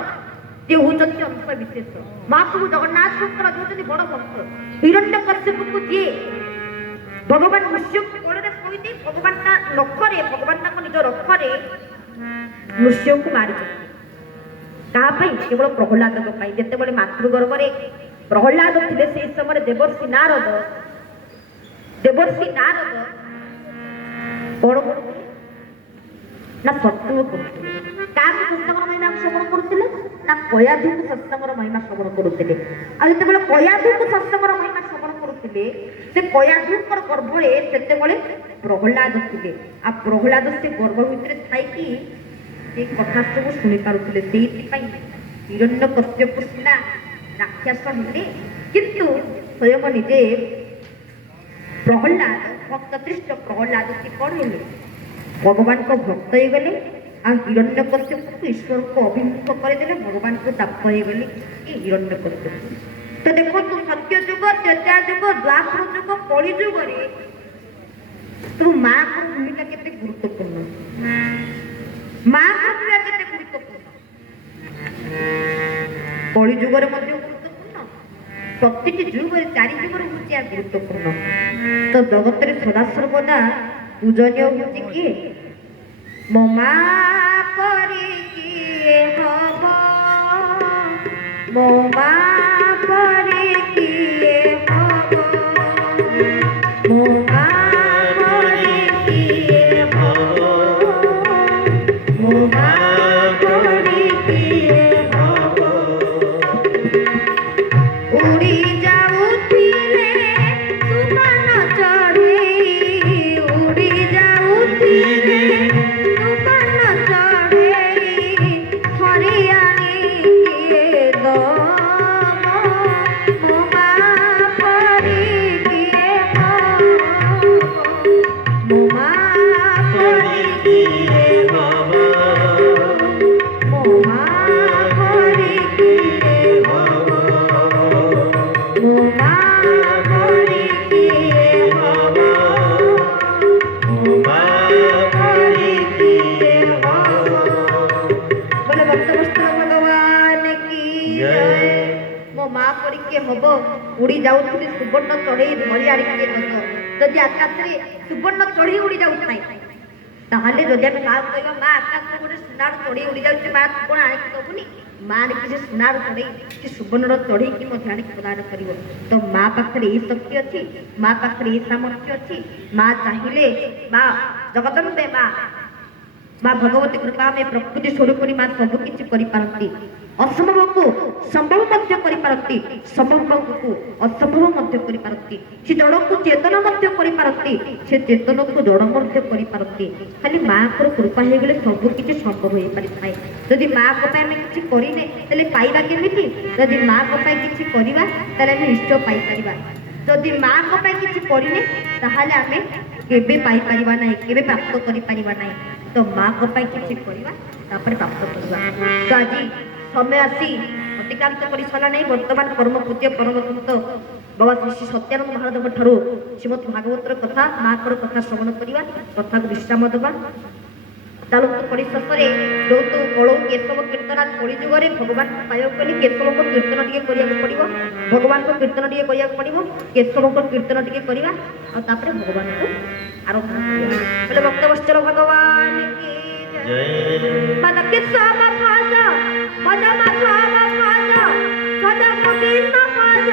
ଯିଏ ହଉଛନ୍ତି ଅଂଶ ବିଶେଷ, ମହାପ୍ରଭୁ ଜଗନ୍ନାଥଙ୍କର ହଉଛନ୍ତି ବଡ ଭକ୍ତ। ହିରଣ୍ୟକଶ୍ୟପକୁ ଯିଏ ଭଗବାନ ନୃସିଂହ କୋଳରେ ଶୋଇଦେଇ ଭଗବାନ ତା ନଖରେ, ଭଗବାନ ତାଙ୍କ ନିଜ ରଖରେ ନୃସିଂହକୁ ମାରିଛନ୍ତି। କାହା ପାଇଁ? କେବଳ ପ୍ରହ୍ଲାଦଙ୍କ ପାଇଁ। ଯେତେବେଳେ ମାତୃଗର୍ଭରେ ପ୍ରହ୍ଲାଦ ଥିଲେ ସେଇ ସମୟରେ ଦେବର୍ଷି ନାରଦ କଣ କରୁଥିଲେ ନା ସତ୍ସଙ୍ଗ କରୁଥିଲେ। କାହାକୁ ସତ୍ସଙ୍ଗର ମହିମା ଶ୍ରବଣ କରୁଥିଲେ? ନା କୟାଧୁଙ୍କୁ ସତ୍ସଙ୍ଗର ମହିମା ଶ୍ରବଣ କରୁଥିଲେ। ଆଉ ଯେତେବେଳେ କୟାଧୁଙ୍କୁ ସତ୍ସଙ୍ଗର ମହିମା ଶ୍ରବଣ କରୁଥିଲେ, ସେ କୟାଧୁଙ୍କର ଗର୍ଭରେ ସେତେବେଳେ ପ୍ରହ୍ଲାଦ ଥିଲେ। ଆଉ ପ୍ରହ୍ଲାଦ ସେ ଗର୍ଭ ଭିତରେ ଥାଇକି ସେ କଥା ସବୁ ଶୁଣି ପାରୁଥିଲେ। ସେଇଥିପାଇଁ ହିରଣ୍ୟକଶ୍ୟପ ସିନା ରାକ୍ଷସ ହେଲେ, କିନ୍ତୁ ସ୍ୱୟଂ ନିଜେ ପ୍ରହ୍ଲାଦ ଭକ୍ତଶ୍ରେଷ୍ଠ ପ୍ରହ୍ଲାଦ ସେ କଣ ହେଲେ? ଭଗବାନଙ୍କ ଭକ୍ତ ହେଇଗଲେ। ଆଉ ହିରଣ୍ୟକଶ୍ୟପକୁ ଈଶ୍ୱରଙ୍କୁ ଅଭିମୁଖ କରିଦେଲେ। ଭଗବାନଙ୍କୁ ଦାପ ହେଇଗଲେ ଏ ହିରଣ୍ୟକଶ୍ୟପ। ତ ଦେଖନ୍ତୁ ସତ୍ୟ ଯୁଗ, ତ୍ରେତା ଯୁଗ, ଦ୍ୱାପର ଯୁଗ, କଳି ଯୁଗରେ ତୋ ମାଙ୍କର ଭୂମିକା କେତେ ଗୁରୁତ୍ୱପୂର୍ଣ୍ଣ। ମାଙ୍କର ଭୂମିକା କେତେ ଗୁରୁତ୍ୱପୂର୍ଣ୍ଣ। କଳି ଯୁଗରେ ମଧ୍ୟ ଗୁରୁତ୍ୱପୂର୍ଣ୍ଣ, ପ୍ରତିଟି ଯୁଗରେ, 4 ଯୁଗରେ ହଉଛି ଏହା ଗୁରୁତ୍ୱପୂର୍ଣ୍ଣ। ତ ଜଗତରେ ସଦାସର୍ବଦା ପୂଜନୀୟ ହଉଛି କିଏ? ମୋ ମା ପରି କିଏ ହବ, ମୋ ମା ପରି କିଏ ହବ। କିଏ ହବ ମୋ ମା ପରି କିଏ ହବ ମୋ ମା ପରି କିଏ ହବ ମୋ ମା ପରି କିଏ ହବ ବୋଲେ ଭକ୍ତବତ୍ସଳ ଭଗବାନ କି ଜୟ। ମୋ ମା ପରି କିଏ ହବ ଉଡ଼ି ଯାଉଥିଲି ସୁବର୍ଣ୍ଣ ଚଢ଼େଇ ଧରି ଆଣିକି ନବ। ଯଦି ଆକାଶରେ ସୁବର୍ଣ୍ଣ ଚଢ଼େଇ ଉଡ଼ି ଯାଉଥାଏ ତାହେଲେ ଯଦି ଆମେ ମା କହିବା ମା ଆକାଶରେ ଗୋଟେ ସୁନାର ଚଢ଼େଇ ଉଡ଼ି ଯାଉଛି ମା ତୁ କ'ଣ ଆଣିକି ଦବୁନି? ମା ଆଣିକି ସେ ସୁନାର ଚଢ଼େଇ ସେ ସୁବର୍ଣ୍ଣର ଚଢ଼େଇକି ମଧ୍ୟ ଆଣିକି ପ୍ରଦାନ କରିବ। ତ ମା ପାଖରେ ଏଇ ଶକ୍ତି ଅଛି, ମା ପାଖରେ ଏଇ ସାମର୍ଥ୍ୟ ଅଛି। ମା ଚାହିଁଲେ ମା ଜଗଦମ୍ବେ ମା ଭଗବତୀ କୃପା ମେ ପ୍ରକୃତି ସ୍ୱରୂପିଣୀ ମା ସବୁ କିଛି କରିପାରନ୍ତି। ଅସମ୍ଭବକୁ ସମ୍ଭବ ମଧ୍ୟ କରିପାରନ୍ତି, ସମ୍ଭବକୁ ଅସମ୍ଭବ ମଧ୍ୟ କରିପାରନ୍ତି। ସେ ଜଡ଼କୁ ଚେତନ ମଧ୍ୟ କରିପାରନ୍ତି, ସେ ଚେତନକୁ ଜଡ଼ ମଧ୍ୟ କରିପାରନ୍ତି। ଖାଲି ମାଙ୍କର କୃପା ହେଇଗଲେ ସବୁ କିଛି ସମ୍ଭବ ହେଇପାରିଥାଏ। ଯଦି ମାଙ୍କ ପାଇଁ ଆମେ କିଛି କରିନେ ତାହେଲେ ପାଇବା କେମିତି? ଯଦି ମାଙ୍କ ପାଇଁ କିଛି କରିବା ତାହେଲେ ଆମେ ନିଶ୍ଚୟ ପାଇପାରିବା। ଯଦି ମାଙ୍କ ପାଇଁ କିଛି କରିନେ ତାହେଲେ ଆମେ କେବେ ପାଇପାରିବା ନାହିଁ, କେବେ ପ୍ରାପ୍ତ କରିପାରିବା ନାହିଁ। ତ ମାଙ୍କ ପାଇଁ କିଛି କରିବା ତାପରେ ପ୍ରାପ୍ତ କରିବା। ତ ଆଜି ସମୟ ଆସି ଅତିକ୍ରାନ୍ତ କରି ସରିଲା ନାହିଁ। ବର୍ତ୍ତମାନ ପରମ ପୂଜ୍ୟ ପରମ ସନ୍ତ ବାବା ଶ୍ରୀ ଶ୍ରୀ ସତ୍ୟାନନ୍ଦ ମହାଦେବଙ୍କ ଠାରୁ ଶ୍ରୀମଦ୍ ଭାଗବତର କଥା ମାଙ୍କର କଥା ଶ୍ରବଣ କରିବା, କଥାକୁ ବିଶ୍ରାମ ଦେବା। ଚାଲନ୍ତୁ ପରିଶେଷରେ ଯୋଉ କଳଉ କେଶବ କୀର୍ତ୍ତନ କଳିଯୁଗରେ ଭଗବାନଙ୍କୁ ପାଇବାକୁ ହେଲେ କେଶବଙ୍କ କୀର୍ତ୍ତନ ଟିକେ କରିବାକୁ ପଡ଼ିବ, ଭଗବାନଙ୍କ କୀର୍ତ୍ତନ ଟିକେ କରିବାକୁ ପଡ଼ିବ, କେଶବଙ୍କ କୀର୍ତ୍ତନ ଟିକେ କରିବା ଆଉ ତାପରେ ଭଗବାନଙ୍କୁ ଆରାଧନା କରିବା। ବୋଲେ ଭକ୍ତବତ୍ସଳ ଭଗବାନ କି ଜୟ। ମନ କେଶବ ପାଦ ମନ ମାଥ ପାଦ ପଦ ଗୋବିନ୍ଦ ପାଦ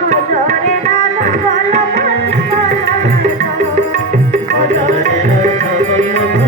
ଭଜରେ ରାଧା ବଲ୍ଲଭ ଭଜରେ ରାଧା ବଲ୍ଲଭ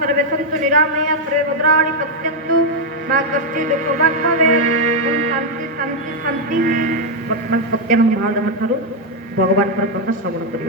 सर्वे सन्तु निरामया सर्वे भद्राणि पश्यन्तु मा कश्चित् दुःखभाग् भवेत्। ओम शांति शांति शांति। वर्तमान सत्यानंद महादेव ठारू भगवान କଥା ଶ୍ରବଣ କରିବା।